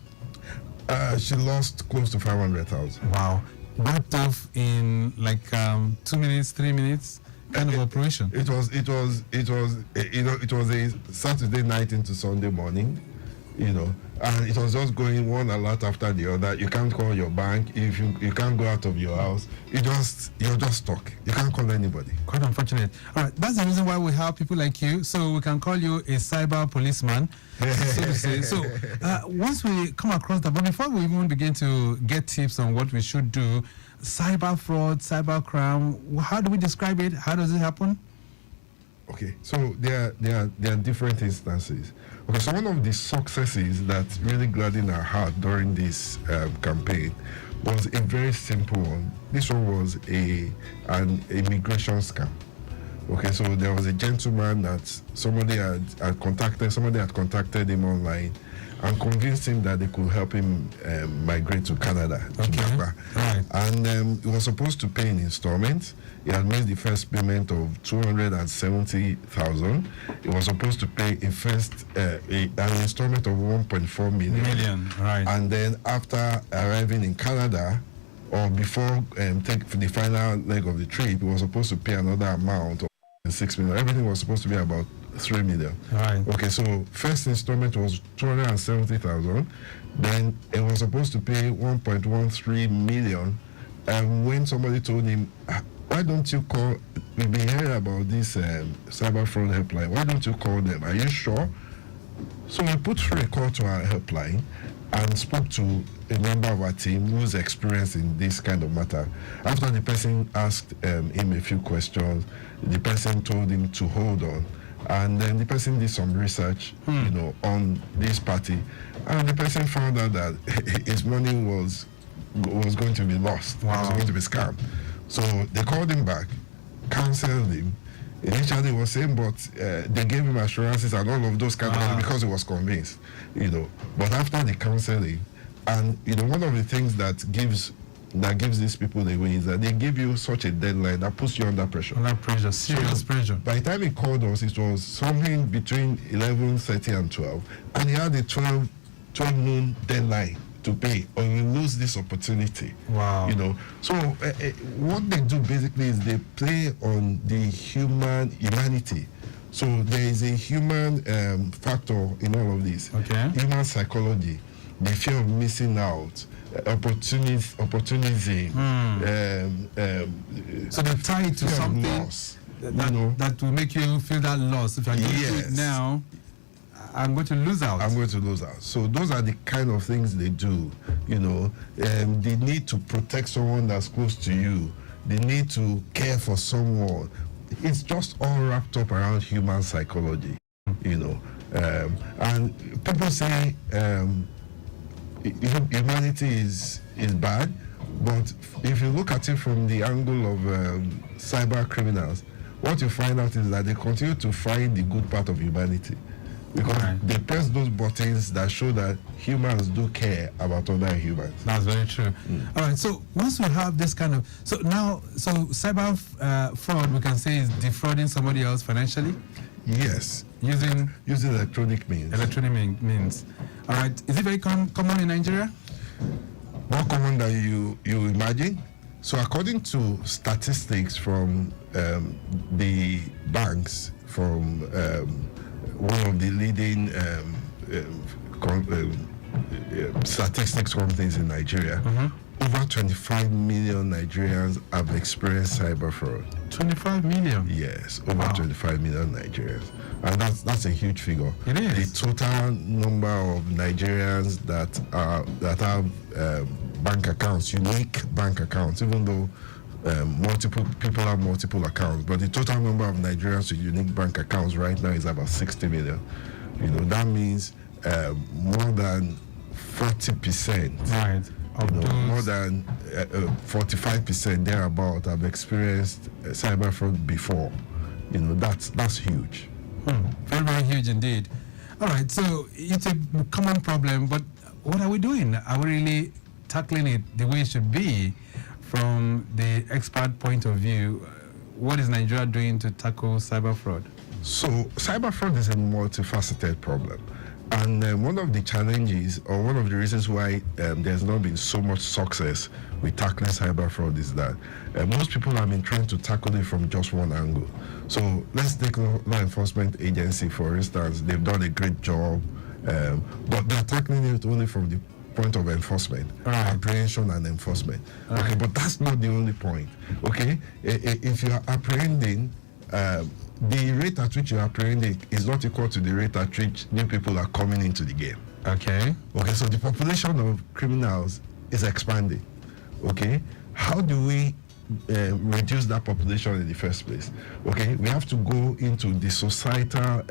She lost close to 500,000. Wow. Wiped off in like 2 minutes, 3 minutes kind of operation. It was a Saturday night into Sunday morning, and it was just going one alert after the other. You can't call your bank. If you can't go out of your house, you're just stuck. You can't call anybody. Quite unfortunate. All right, that's the reason why we have people like you, so we can call you a cyber policeman, so to say. So once we come across that, but before we even begin to get tips on what we should do, cyber fraud, cyber crime, how do we describe it? How does it happen? Okay, so there are different instances. Okay, so one of the successes that really gladdened our heart during this campaign was a very simple one. This one was an immigration scam. Okay, so there was a gentleman that somebody had contacted him online and convinced him that they could help him migrate to Canada. Right. And he was supposed to pay in installments. He had made the first payment of 270,000. He was supposed to pay an installment of 1.4 million. Right. And then after arriving in Canada, or before take the final leg of the trip, he was supposed to pay another amount of 6 million. Everything was supposed to be about 3 million. Right. Okay, so first installment was 270,000. Then it was supposed to pay 1.13 million. And when somebody told him, why don't you call, we've been hearing about this cyber fraud helpline, why don't you call them? Are you sure? So we put through a call to our helpline and spoke to a member of our team who's experienced in this kind of matter. After the person asked him a few questions, the person told him to hold on. And then the person did some research, on this party, and the person found out that his money was going to be lost. Wow. It was going to be scammed. So they called him back, counseled him. Initially, he was saying, but they gave him assurances and all of those kind of things because he was convinced, But after the counseling, and one of the things that gives these people away is that they give you such a deadline that puts you under pressure. Under pressure, serious pressure. By the time he called us, it was something between 11:30 and 12, and he had a 12 noon deadline to pay, or you lose this opportunity. Wow. So what they do basically is they play on the humanity. So there is a human factor in all of this. Okay. Human psychology, the fear of missing out, opportunism. So they tie it to something that will make you feel that loss. If I don't do it now, I'm going to lose out. I'm going to lose out. So those are the kind of things they do. They need to protect someone that's close to you. They need to care for someone. It's just all wrapped up around human psychology, and people say humanity is bad, but if you look at it from the angle of cyber criminals, what you find out is that they continue to find the good part of humanity, because they press those buttons that show that humans do care about other humans. That's very true. All right, so once we have this kind of, so cyber fraud, we can say, is defrauding somebody else financially? Yes. Using electronic means. Electronic means. All right, is it very common in Nigeria? More common than you imagine. So according to statistics from the banks, from one of the leading statistics companies in Nigeria, over 25 million Nigerians have experienced cyber fraud. 25 million? Yes, over 25 million Nigerians. And that's a huge figure. It is. The total number of Nigerians that have bank accounts, unique bank accounts, even though multiple people have multiple accounts, but the total number of Nigerians with unique bank accounts right now is about 60 million. That means more than 40%. Right. More than 45% thereabout have experienced cyber fraud before. That's huge. Very, very huge indeed. All right, so it's a common problem, but what are we doing? Are we really tackling it the way it should be from the expert point of view, what is Nigeria doing to tackle cyber fraud? So cyber fraud is a multifaceted problem. And one of the challenges, or one of the reasons why there's not been so much success with tackling cyber fraud is that most people have been trying to tackle it from just one angle. So let's take law enforcement agency, for instance. They've done a great job, but they're tackling it only from the point of enforcement, apprehension and enforcement. Okay, but that's not the only point. Okay, if you are apprehending, the rate at which you are apprehending is not equal to the rate at which new people are coming into the game. Okay. Okay, so the population of criminals is expanding. Okay, how do we reduce that population in the first place? Okay, we have to go into the societal,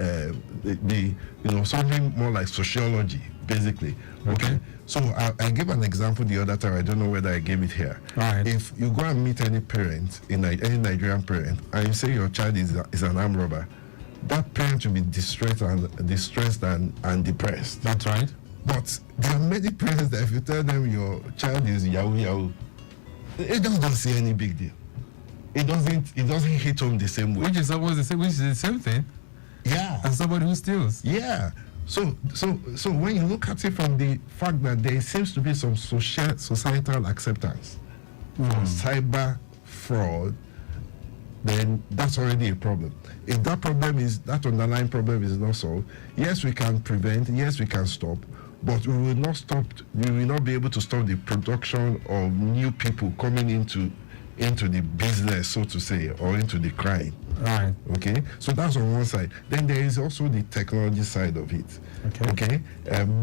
something more like sociology, basically. Okay. So I gave an example the other time. I don't know whether I gave it here. Right. If you go and meet any parent, any Nigerian parent, and you say your child is an armed robber, that parent will be distressed and depressed. That's right. But there are many parents that if you tell them your child is yahoo, it just don't see any big deal. It doesn't hit home the same way. Which is almost the same. Which is the same thing. Yeah. As somebody who steals. Yeah. So when you look at it from the fact that there seems to be some societal acceptance for cyber fraud, then that's already a problem. If that underlying problem is not solved, yes, we can prevent, yes, we can stop, but we will not be able to stop the production of new people coming into the business, so to say, or into the crime. Right. Okay. So that's on one side. Then there is also the technology side of it. Okay.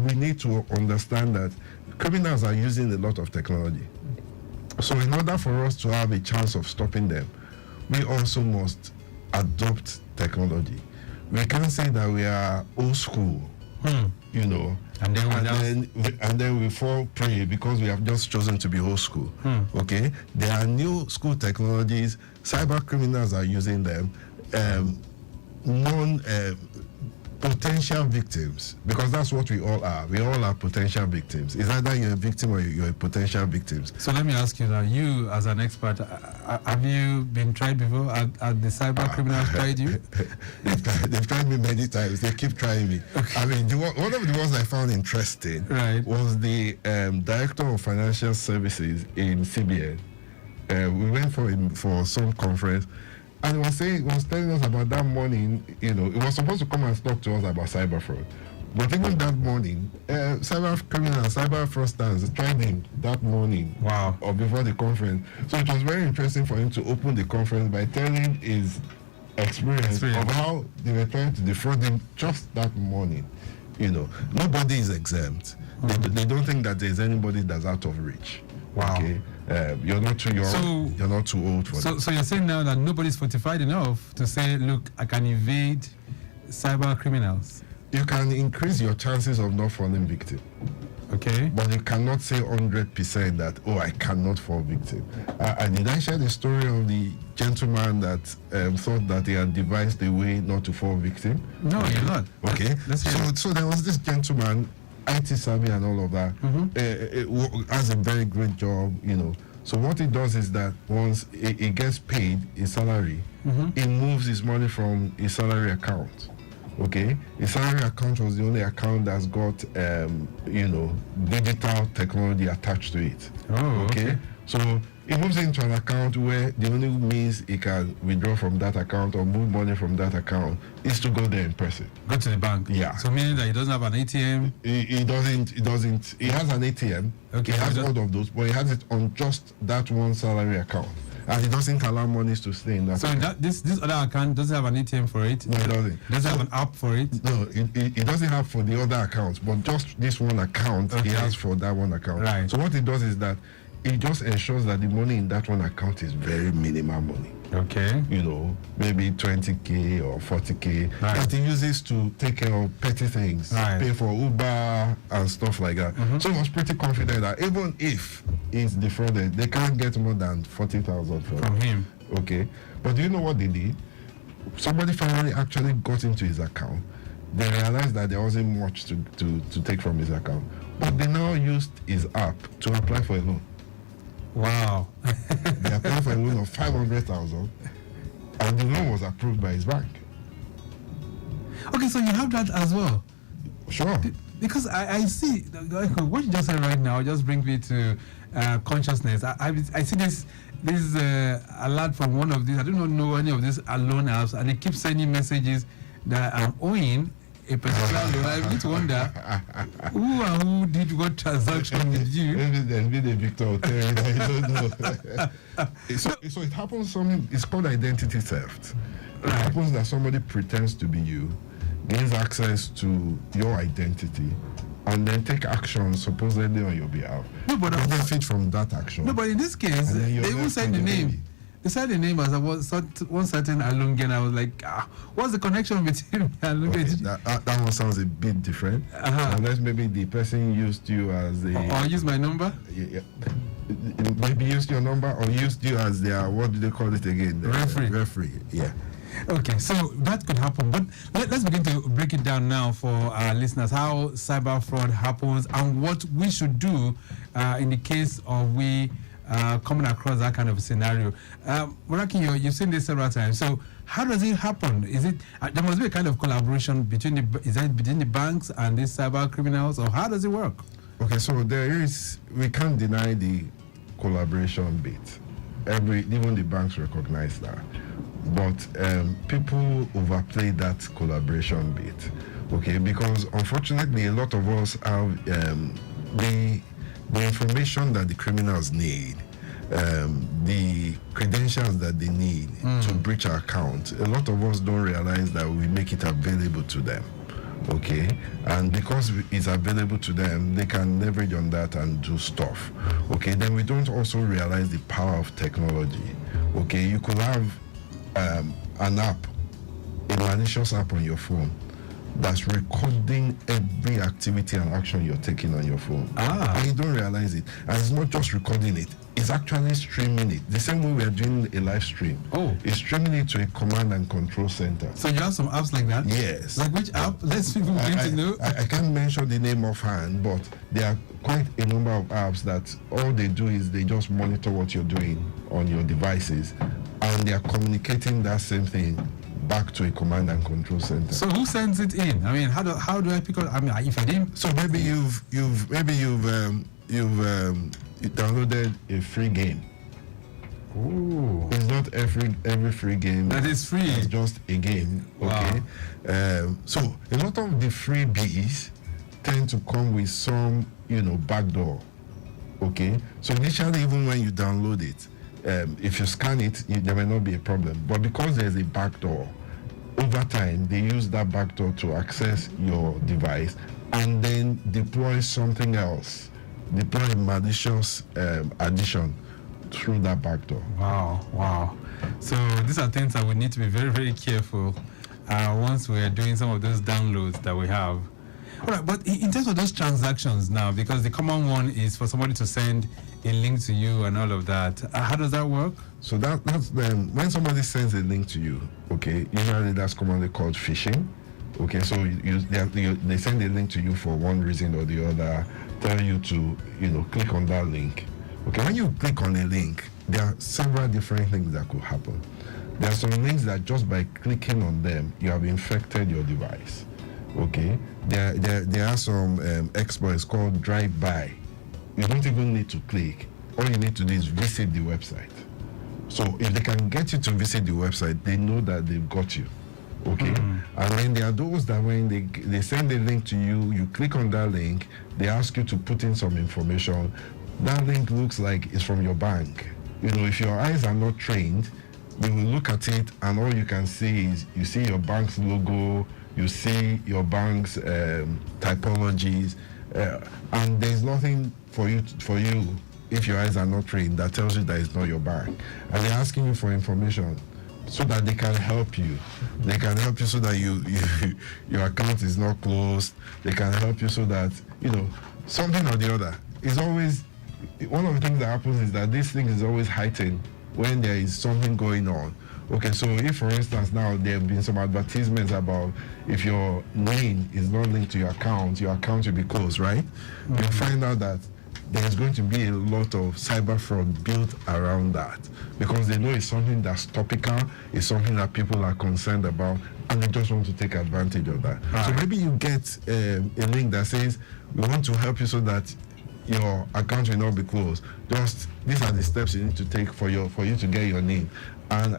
We need to understand that criminals are using a lot of technology. So in order for us to have a chance of stopping them, we also must adopt technology. We can't say that we are old school, and then we fall prey because we have just chosen to be old school. Okay, there are new school technologies. Cyber criminals are using them. Potential victims, because that's what we all are. We all are potential victims. It's either you're a victim or you're a potential victim. So let me ask you now, you as an expert, have you been tried before? Have the cyber criminals tried you? They've tried me many times. They keep trying me. Okay. I mean, one of the ones I found interesting was the Director of Financial Services in CBN. We went for some conference, and he was telling us about that morning. It was supposed to come and talk to us about cyber fraud, but even that morning, cyber criminals, cyber fraudsters tried him that morning. Wow! Or before the conference. So it was very interesting for him to open the conference by telling his experience of how they were trying to defraud him just that morning. Nobody is exempt. They don't think that there's anybody that's out of reach. Wow. Okay. You're not too young, you're not too old for that. So you're saying now that nobody's fortified enough to say, look, I can evade cyber criminals? You can increase your chances of not falling victim. Okay. But you cannot say 100% that, I cannot fall victim. Did I share the story of the gentleman that thought that he had devised a way not to fall victim? No, you're not. Okay. So there was this gentleman, IT savvy and all of that, has a very great job, So what he does is that once he gets paid his salary, he moves his money from his salary account. Okay, his salary account was the only account that's got, digital technology attached to it. Oh, okay. So he moves into an account where the only means he can withdraw from that account or move money from that account is to go there in person. Go to the bank. Yeah. So meaning that he doesn't have an ATM? He doesn't. He has an ATM. Okay. He has all of those, but he has it on just that one salary account. And he doesn't allow monies to stay in that. So this other account doesn't have an ATM for it? No, it doesn't. Doesn't have an app for it? No, it doesn't have for the other accounts, but just this one account, he has for that one account. Right. So what it does is that it just ensures that the money in that one account is very minimal money. Okay. Maybe 20K or 40K that he uses to take care of petty things, pay for Uber and stuff like that. So he was pretty confident that even if he's defrauded, they can't get more than 40,000 from him. Okay. But do you know what they did? Somebody finally actually got into his account. they realized that there wasn't much to take from his account. But they now used his app to apply for a loan. Wow. They applied for a loan of 500,000, and the loan was approved by his bank. Okay, so you have that as well. Sure. Because I see what you just said right now just brings me to consciousness. I see this alert from one of these. I do not know any of these loan apps, and they keep sending messages that I'm owing a particular loan. I need to wonder who did what transaction with you. Maybe there's been a Victor Oteri that you don't know. So it happens. It's called identity theft. It happens that somebody pretends to be you, gains access to your identity, and then take action supposedly on your behalf. No, but benefit from that action. No, but in this case, they even said the name. They said the name as one certain Alungi, and I was like, what's the connection between Alungi? Okay, that one sounds a bit different. Unless maybe the person used you as a... Or used my number? Yeah. Maybe used your number or used you as their, what do they call it again? Referee, yeah. Okay, so that could happen. But let's begin to break it down now for our listeners, how cyber fraud happens and what we should do in the case of we coming across that kind of scenario. Moraki, you've seen this several times. So how does it happen? Is it there must be a kind of collaboration between the banks and these cyber criminals, or how does it work? Okay, so we can't deny the collaboration bit. Even the banks recognize that. But people overplay that collaboration bit, okay? Because unfortunately, a lot of us have the information that the criminals need, the credentials that they need to breach our account. A lot of us don't realize that we make it available to them, okay? And because it's available to them, they can leverage on that and do stuff, okay? Then we don't also realize the power of technology, okay? You could have an app, a malicious app on your phone that's recording every activity and action you're taking on your phone. And you don't realize it. And it's not just recording it, it's actually streaming it. The same way we're doing a live stream. It's streaming it to a command and control center. So you have some apps like that? Yes. Like which app? Let's people begin to know. I can't mention the name offhand, but there are quite a number of apps that all they do is they just monitor what you're doing on your devices, and they are communicating that same thing back to a command and control center. So who sends it in? I mean, how do I pick up? I mean, if I didn't. So maybe you've downloaded a free game. Ooh. It's not every free game that is free. It's just a game. Okay. Wow. So a lot of the freebies tend to come with some, backdoor. Okay. So initially, even when you download it, if you scan it, there may not be a problem. But because there's a backdoor, over time they use that backdoor to access your device and then deploy something else, deploy a malicious addition through that backdoor. Wow. So these are things that we need to be very, very careful once we are doing some of those downloads that we have. All right, but in terms of those transactions now, because the common one is for somebody to send a link to you and all of that, how does that work? So that's when somebody sends a link to you, okay, usually that's commonly called phishing. Okay, so they send a link to you for one reason or the other, tell you to, click on that link. Okay, when you click on a link, there are several different things that could happen. There are some links that just by clicking on them, you have infected your device. Okay, there are some exploits called drive-by. You don't even need to click. All you need to do is visit the website. So if they can get you to visit the website, they know that they've got you. Okay, and then there are those that when they send a link to you, you click on that link, they ask you to put in some information. That link looks like it's from your bank. If your eyes are not trained, you will look at it and all you can see is you see your bank's logo, you see your bank's typologies, and there's nothing for you if your eyes are not trained that tells you that it's not your bank. And they're asking you for information so that they can help you. They can help you so that your account is not closed. They can help you so that, something or the other. It's always, one of the things that happens is that this thing is always heightened when there is something going on. Okay, so if, for instance, now there have been some advertisements about if your name is not linked to your account will be closed, right? You'll find out that there's going to be a lot of cyber fraud built around that because they know it's something that's topical, it's something that people are concerned about, and they just want to take advantage of that. Right. So maybe you get a link that says, we want to help you so that your account will not be closed. Just these are the steps you need to take for you to get your name. And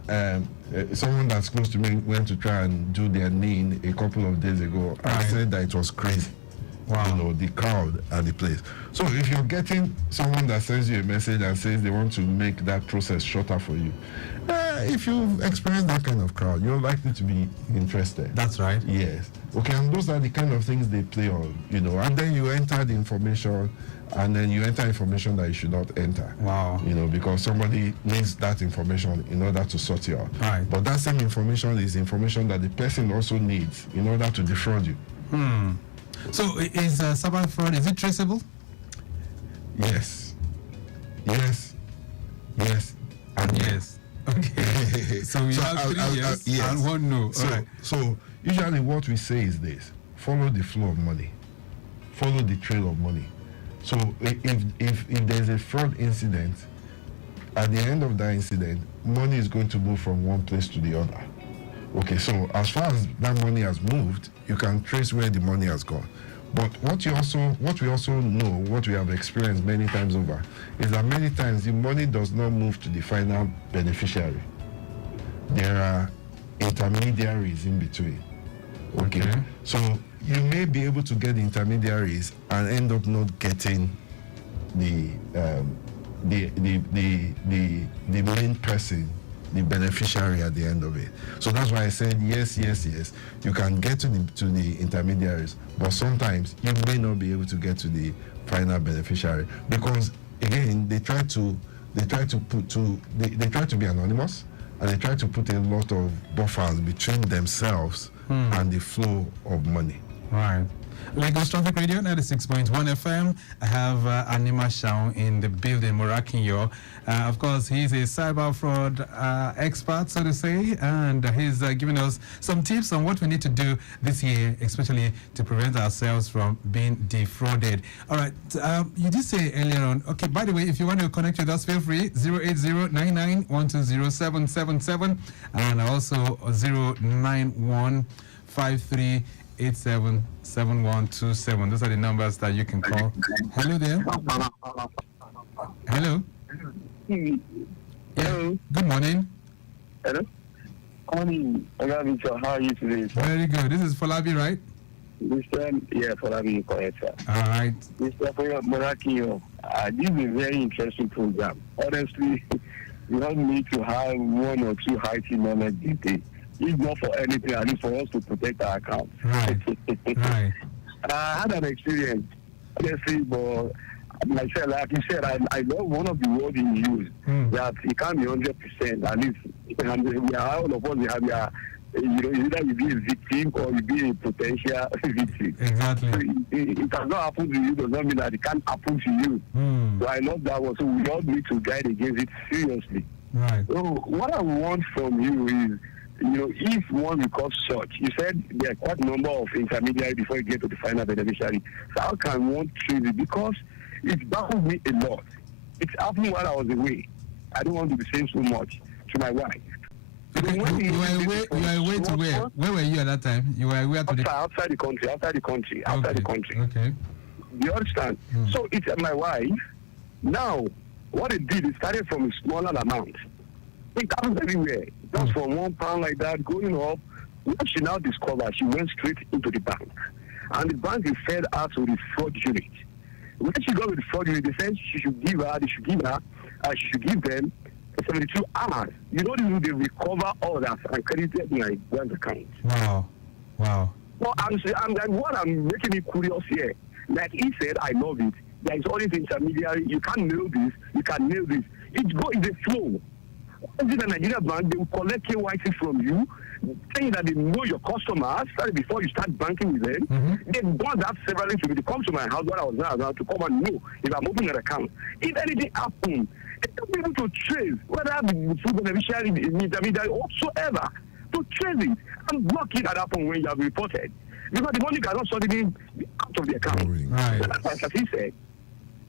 someone that's close to me went to try and do their name a couple of days ago. Right. I said that it was crazy. Wow. You know, the crowd at the place. So if you're getting someone that sends you a message and says they want to make that process shorter for you, if you've experienced that kind of crowd, you're likely to be interested. That's right. Yes. Okay, and those are the kind of things they play on, you know. And then you enter the information, and then you enter information that you should not enter. Wow. You know, because somebody needs that information in order to sort you out. Right. But that same information is information that the person also needs in order to defraud you. So is cyber fraud, is it traceable? Yes. Yes. Yes. And yes. Okay. So we have 3 yes, and 1 no. So, so usually what we say is this: follow the flow of money, follow the trail of money. So if there's a fraud incident, at the end of that incident, money is going to move from one place to the other. Okay, so as far as that money has moved, you can trace where the money has gone. But what we also know, what we have experienced many times over, is that many times the money does not move to the final beneficiary. There are intermediaries in between. Okay. So you may be able to get intermediaries and end up not getting the main person, the beneficiary at the end of it. So that's why I said yes. You can get to the intermediaries, but sometimes you may not be able to get to the final beneficiary because again they try to be anonymous, and they try to put a lot of buffers between themselves and the flow of money. Right. Lagos Traffic Radio 96.1 FM. I have Anima Shaun in the building, Morakinyo. Of course, he's a cyber fraud expert, so to say, and he's giving us some tips on what we need to do this year, especially to prevent ourselves from being defrauded. All right, you did say earlier on, okay, by the way, if you want to connect with us, feel free, 08099120777 and also 09153 877127. Those are the numbers that you can call. Hello there. Hello. Hello. Good morning. Hello. Morning. Hello, Victor. How are you today, sir? Very good. This is Folabi, right? Folabi, correct, sir. All right. Mr. Morakinyo, this is a very interesting program. Honestly, you don't need to have 1 or 2 IT knowledge these days. If not for anything, at least for us to protect our account. Right. Right. I had an experience, honestly, but myself, like you said, I love one of the words you use, that it can't be 100%, at least, and we are, all of us, we have, either you be a victim or you be a potential victim. Exactly. So it does not happen to you, does not mean that it can't happen to you. So I love that one. So we all need to guide against it seriously. Right. So what I want from you is, if one records such, you said there are quite a number of intermediaries before you get to the final beneficiary. So how can one trace it? Because it baffles me a lot. It's happening while I was away. I don't want to be saying so much to my wife. So you were away to where? Where were you at that time? You were away to outside the country. Okay. You understand? So it's my wife. Now, what it did, it started from a smaller amount. It happens everywhere. Just from £1 like that, going up. What she now discovered, she went straight into the bank. And the bank referred her to the fraud unit. When she got with the fraud unit, they said she should give them 72 hours. You know, they recover all that and credit it in my bank account. Wow. Well, what I'm making me curious here, like he said, I love it. There is always intermediary. You can't nail this. You can nail this. It's a flow. Is it a Nigerian bank? They will collect KYC from you. saying that they know your customers, started before you start banking with them. They've done that severally to me. They come to my house when I was now to come and know if I'm opening an account. If anything happens, they don't be able to trace whether the food beneficiary, the intermediary, whatsoever, to trace it and block it at that point when you have reported. Because the money cannot suddenly be out of the account. Right. That's what he said.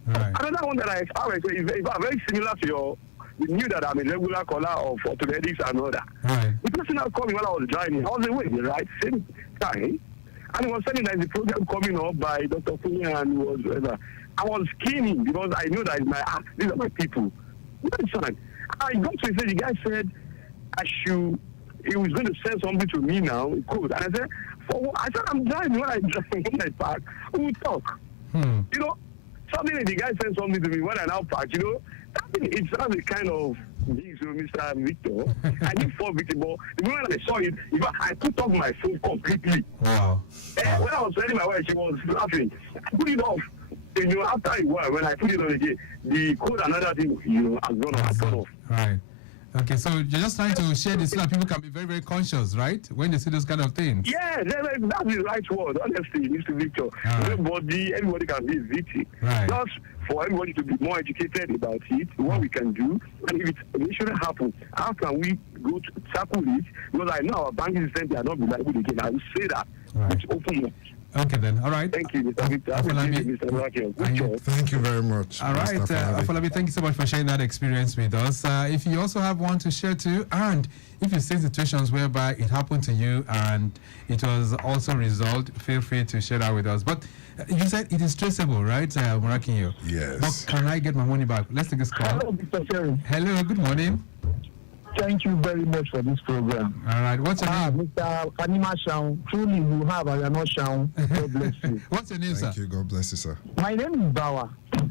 Right. Another one that I found is very similar to your. You knew that I'm a regular caller of orthopedics and all that. Right. The person that called me while I was driving, I was away, right? Same time. And he was saying that the program coming up by Dr. Punya and I was scheming because I knew that these are my people. That's fine. I got to say, the guy said he was going to send something to me now, he could. And I said, I'm driving. When I drive, when I park, we will talk. You know, suddenly the guy sent something to me when I now park, you know. It's not the kind of thing, so Mr. Victor. I didn't fall victim, but the moment I saw it, I put off my phone completely. Wow. And when I was telling my wife, she was laughing. I put it off. And, you know, after a while, when I put it on again, the code, another thing, you know, has gone off. Right. Okay, so you're just trying to share this so that people can be very, very conscious, right? When they see those kind of things. Yeah, that's the right word, honestly, Mr. Victor. Everybody can be a victim. Right. Just for everybody to be more educated about it, what we can do, and if it shouldn't happen, how can we go to tackle it? Because I know our banking system, they are not reliable again. I will say that. Right. It's open. Okay then, all right. Thank you, Mr. Victor. Thank you very much. All right, Afolabi, thank you so much for sharing that experience with us. If you also have one to share too, and if you see situations whereby it happened to you and it was also resolved, feel free to share that with us. But you said it is traceable, right, Murakinyo? Yes. But can I get my money back? Let's take this call. Hello, Victor Oteri. Hello, good morning. Thank you very much for this program. All right, what's your name? Mr. Kanima Shaun. Truly, you have I am not Shaun. God bless you. What's your name, sir? Thank you. God bless you, sir. My name is Bawa.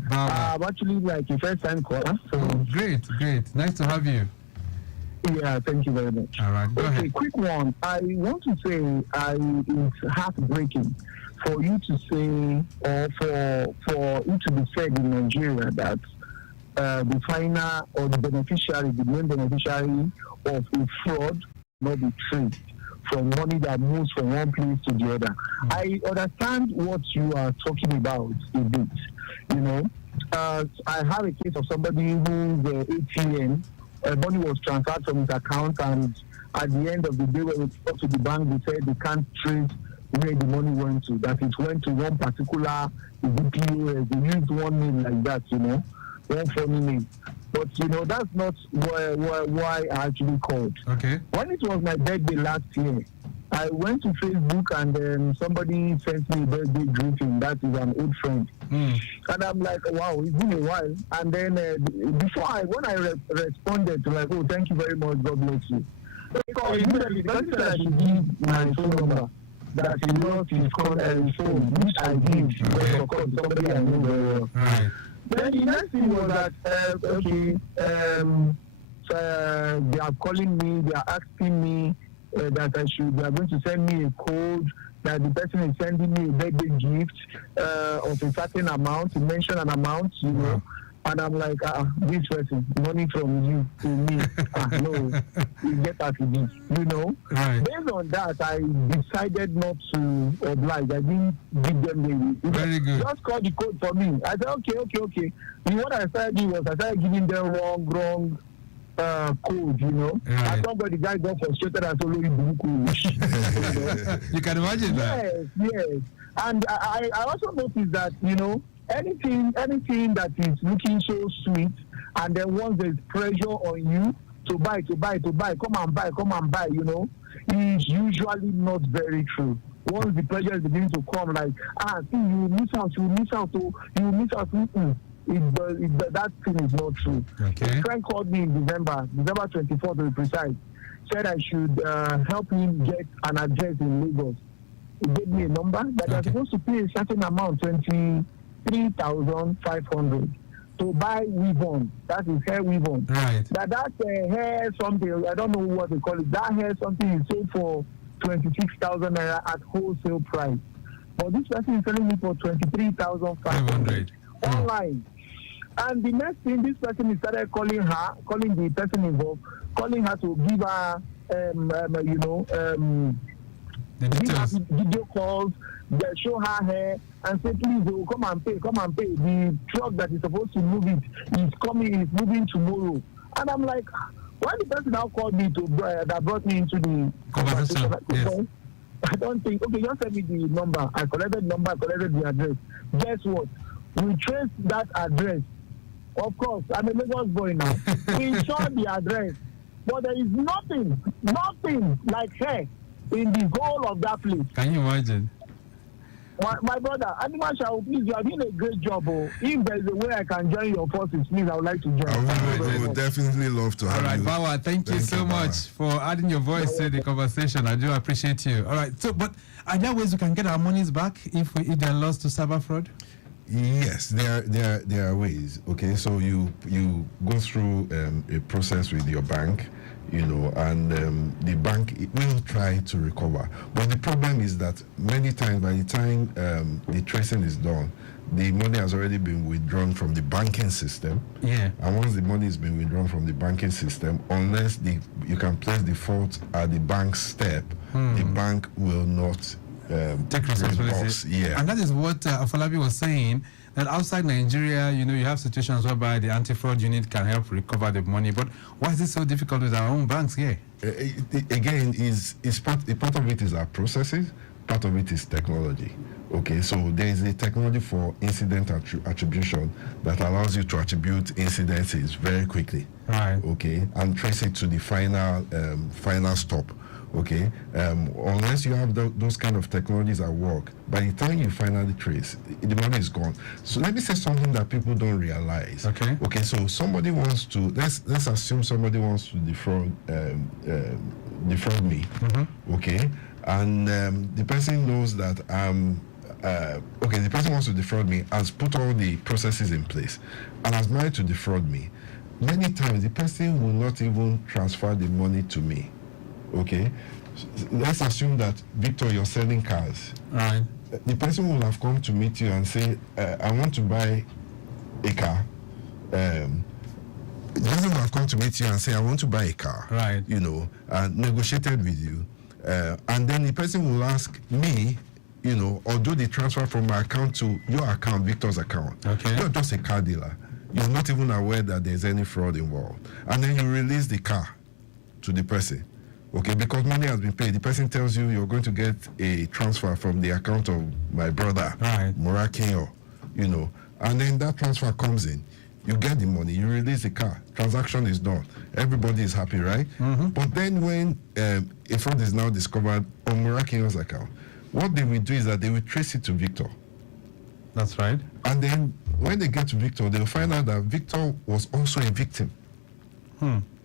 I'm actually like a first-time caller. So. Great. Nice to have you. Yeah, thank you very much. All right, go ahead. Quick one. I want to say it's heartbreaking for you to say, or for it to be said in Nigeria that the final or the main beneficiary of a fraud not be traced from money that moves from one place to the other. I understand what you are talking about a bit. You know, I have a case of somebody whose ATM money was transferred from his account, and at the end of the day, when we talked to the bank, they said they can't trace where the money went to. That it went to one particular DPOS. They used one name like that, you know. One funny name. But, you know, that's not why I actually called. Okay. When it was my birthday last year, I went to Facebook and then somebody sent me a birthday greeting. That is an old friend. And I'm like, wow, it's been a while. And then when I responded to like, oh, thank you very much, God bless you. So immediately, the person said I should give my phone number. That he lost his phone, which I did. But of course, somebody I know very well. Right. Then the next thing was that, they are calling me, they are asking me that they are going to send me a code, that the person is sending me a birthday gift of a certain amount, to mention an amount, you know. And I'm like, this person, money from you to me. No, you get that to me, you know. Right. Based on that, I decided not to oblige. I didn't give them the. Very good. Just call the code for me. I said, okay. And what I started doing was I started giving them wrong code, you know. Right. And somebody guy got frustrated and told me, you can imagine that. Yes. And I also noticed that, you know, anything that is looking so sweet, and then once there's pressure on you to buy, come and buy, you know, is usually not very true. Once the pressure is beginning to come, like, see, you miss out. That thing is not true. Okay. A friend called me in December 24th to be precise, said I should help him get an address in Lagos. He gave me a number that they're supposed to pay a certain amount, 23,500 to buy weave-on. That is hair weave-on. Right. That hair something, I don't know what they call it. That hair something is sold for 26,000 naira at wholesale price. But this person is selling me for 23,500 online. And the next thing, this person started calling the person involved, calling her to give her, give her video calls, show her hair, and say, please, come and pay. The truck that is supposed to move it is moving tomorrow. And I'm like, why the person now called me that brought me into the conversation? Yes. I don't think, okay, just send me the number. I collected the address. Guess what? We traced that address. Of course, I'm a Lagos boy now. We saw the address, but there is nothing like her in the whole of that place. Can you imagine? My brother, Animal Shao, please, you are doing a great job. If there is a way I can join your forces, please, I would like to join. I would definitely love to have you. All right, Bawa, thank you so much for adding your voice to the conversation. I do appreciate you. All right, so, but are there ways we can get our monies back if they're lost to cyber fraud? Yes, there are ways. Okay, so you go through a process with your bank, and the bank will try to recover. But the problem is that many times, by the time the tracing is done, the money has already been withdrawn from the banking system. Yeah. And once the money has been withdrawn from the banking system, unless you can place the fault at the bank's step, the bank will not take responsibility. Yeah. And that is what Afolabi was saying, that outside Nigeria, you have situations whereby the anti-fraud unit can help recover the money. But why is it so difficult with our own banks here? Again, part of it is our processes, part of it is technology. Okay, so there is a technology for incident attribution that allows you to attribute incidences very quickly. Right. Okay, and trace it to the final stop. Okay, unless you have those kind of technologies at work, by the time you finally trace, the money is gone. So let me say something that people don't realize. Okay. Okay, so somebody wants to, let's assume somebody wants to defraud me. Mm-hmm. Okay, and the person knows that the person wants to defraud me, has put all the processes in place, and has managed to defraud me. Many times the person will not even transfer the money to me. Okay, let's assume that, Victor, you're selling cars. Right. The person will have come to meet you and say, I want to buy a car. The person will have come to meet you and say, I want to buy a car. Right. And negotiated with you. And then the person will ask me, or do the transfer from my account to your account, Victor's account. Okay. You're just a car dealer. You're not even aware that there's any fraud involved. And then you release the car to the person. Okay, because money has been paid. The person tells you you're going to get a transfer from the account of my brother, right, Murakinyo, and then that transfer comes in. You get the money, you release the car, transaction is done. Everybody is happy, right? Mm-hmm. But then when a fraud is now discovered on Murakinyo's account, what they will do is that they will trace it to Victor. That's right. And then when they get to Victor, they will find out that Victor was also a victim.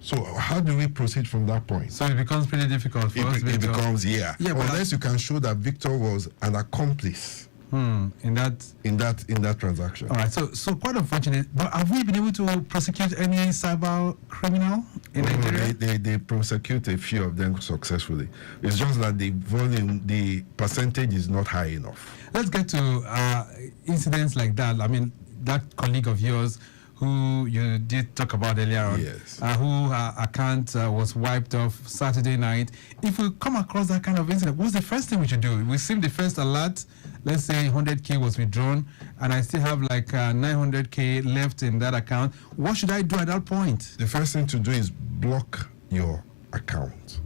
So how do we proceed from that point? So it becomes pretty difficult for us. It becomes, unless you can show that Victor was an accomplice in that transaction. All right, so quite unfortunate. But have we been able to prosecute any cyber criminal in Nigeria? They prosecute a few of them successfully. It's just that the percentage is not high enough. Let's get to incidents like that. I mean, that colleague of yours who you did talk about earlier on, yes, who account was wiped off Saturday night. If we come across that kind of incident, what's the first thing we should do? We receive the first alert, let's say 100K was withdrawn, and I still have like 900K left in that account. What should I do at that point? The first thing to do is block your account.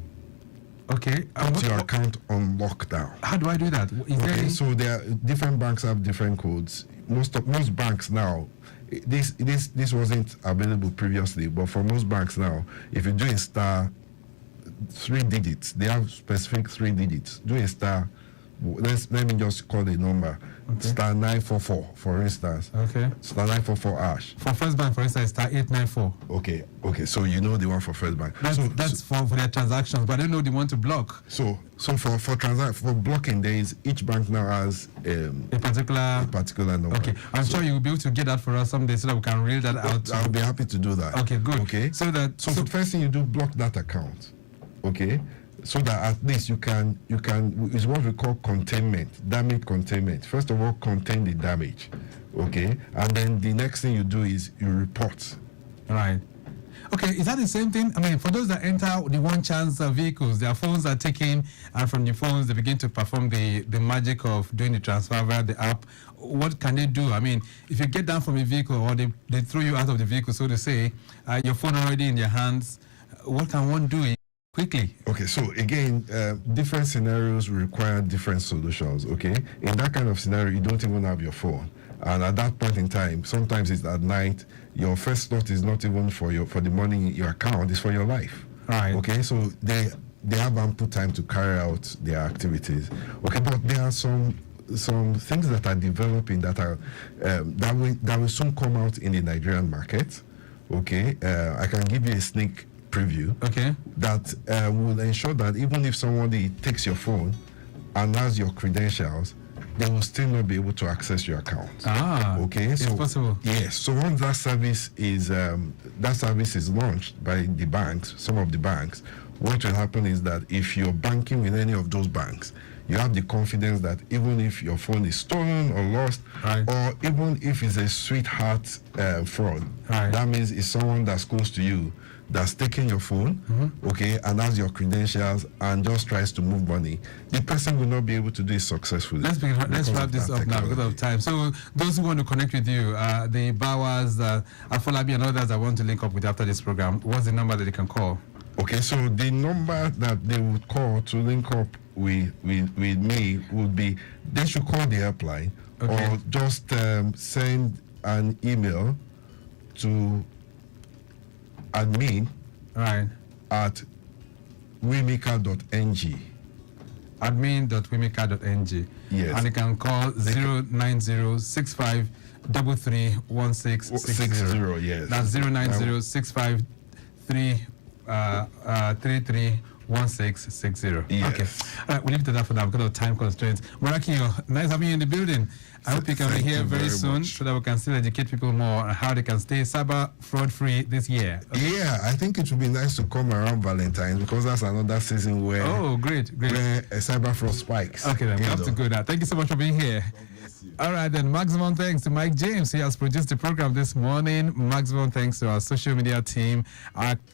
Okay. Put your account on lockdown. How do I do that? So different banks have different codes. Most banks now, this wasn't available previously, but for most banks now, if you do a star 3 digits, they have specific 3 digits. Do a star, let me just call the number. Okay. Star 944, for instance. Okay. Star 944 hash. For First Bank, for instance, star 894. Okay. So you know the one for First Bank. That's for their transactions, but I don't know the one to block. So for blocking, each bank now has a particular number. Okay. I'm sure you will be able to get that for us someday so that we can reel that out. I'll be happy to do that. Okay, good. Okay. So the first thing you do, block that account. Okay. So that at least you can is what we call containment, damage containment. First of all, contain the damage. Okay, and then the next thing you do is you report. Right. Okay, is that the same thing? I mean, for those that enter the one chance vehicles, their phones are taken, and from the phones they begin to perform the magic of doing the transfer via the app. What can they do? I mean, if you get down from a vehicle or they throw you out of the vehicle, so to say, your phone already in their hands, what can one do quickly? Okay, so again, different scenarios require different solutions, okay? In that kind of scenario, you don't even have your phone. And at that point in time, sometimes it's at night, your first thought is not even for the money in your account, it's for your life. Right. Okay, so they have ample time to carry out their activities. Okay, but there are some things that are developing that are that will soon come out in the Nigerian market. Okay, I can give you a sneak preview. Okay. That will ensure that even if somebody takes your phone and has your credentials, they will still not be able to access your account. Okay, it's possible. Yes. So once that service is launched by the banks, some of the banks, what will happen is that if you're banking with any of those banks, you have the confidence that even if your phone is stolen or lost, or even if it's a sweetheart fraud, that means it's someone that's close to you that's taking your phone, okay, and has your credentials and just tries to move money, the person will not be able to do it successfully. Let's wrap this up now because of time. So those who want to connect with you, the Bowers, Afolabi and others that want to link up with after this program, what's the number that they can call? Okay, so the number that they would call to link up with me would be, they should call the helpline, or just send an email to admin at wimica.ng. admin.wimica.ng. Yes. And you can call 09065 331660. Yes. That's 09065 331660. Yes. Okay. All right, we'll leave it at that for now because of time constraints. Marakinyo, nice having you in the building. I hope you can be here very soon so that we can still educate people more on how they can stay cyber fraud free this year. Okay. Yeah, I think it would be nice to come around Valentine's because that's another season where great. Where cyber fraud spikes. Okay, then we have to go now. Thank you so much for being here. All right, then maximum thanks to Mike James. He has produced the program this morning. Maximum thanks to our social media team, our